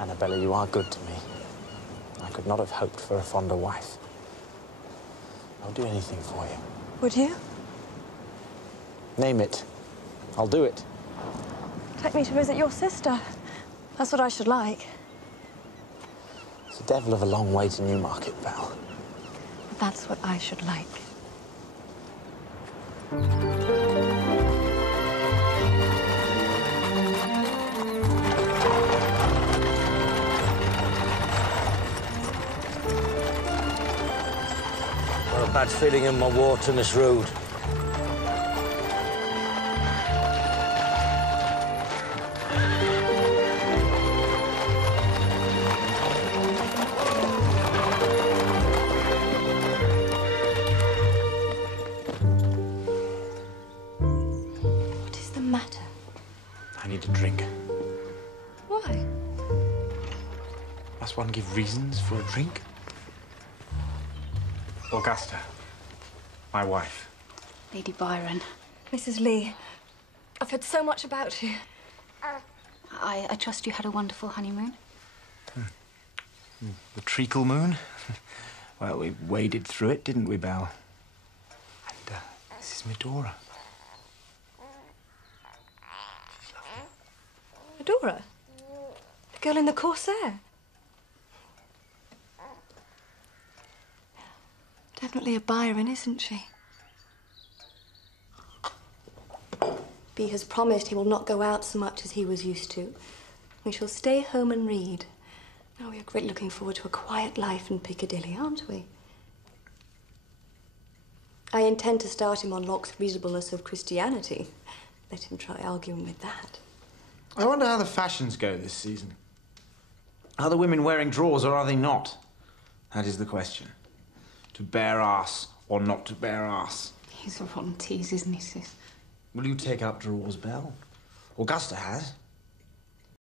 Annabella, you are good to me. I could not have hoped for a fonder wife. I'll do anything for you. Would you? Name it. I'll do it. Take me to visit your sister. That's what I should like. It's a devil of a long way to Newmarket, Val. That's what I should like. Got a bad feeling in my water, Miss Rood. One give reasons for a drink? Augusta, my wife. Lady Byron. Mrs. Lee, I've heard so much about you. I trust you had a wonderful honeymoon? The treacle moon? Well, we waded through it, didn't we, Belle? And this is Medora. She's lovely. Medora? The girl in the corsair? Definitely a Byron, isn't she? B has promised he will not go out so much as he was used to. We shall stay home and read. Now we are greatly looking forward to a quiet life in Piccadilly, aren't we? I intend to start him on Locke's reasonableness of Christianity. Let him try arguing with that. I wonder how the fashions go this season. Are the women wearing drawers or are they not? That is the question. To bare ass or not to bare ass. He's a rotten tease, isn't he, sis? Will you take up drawers, Belle? Augusta has.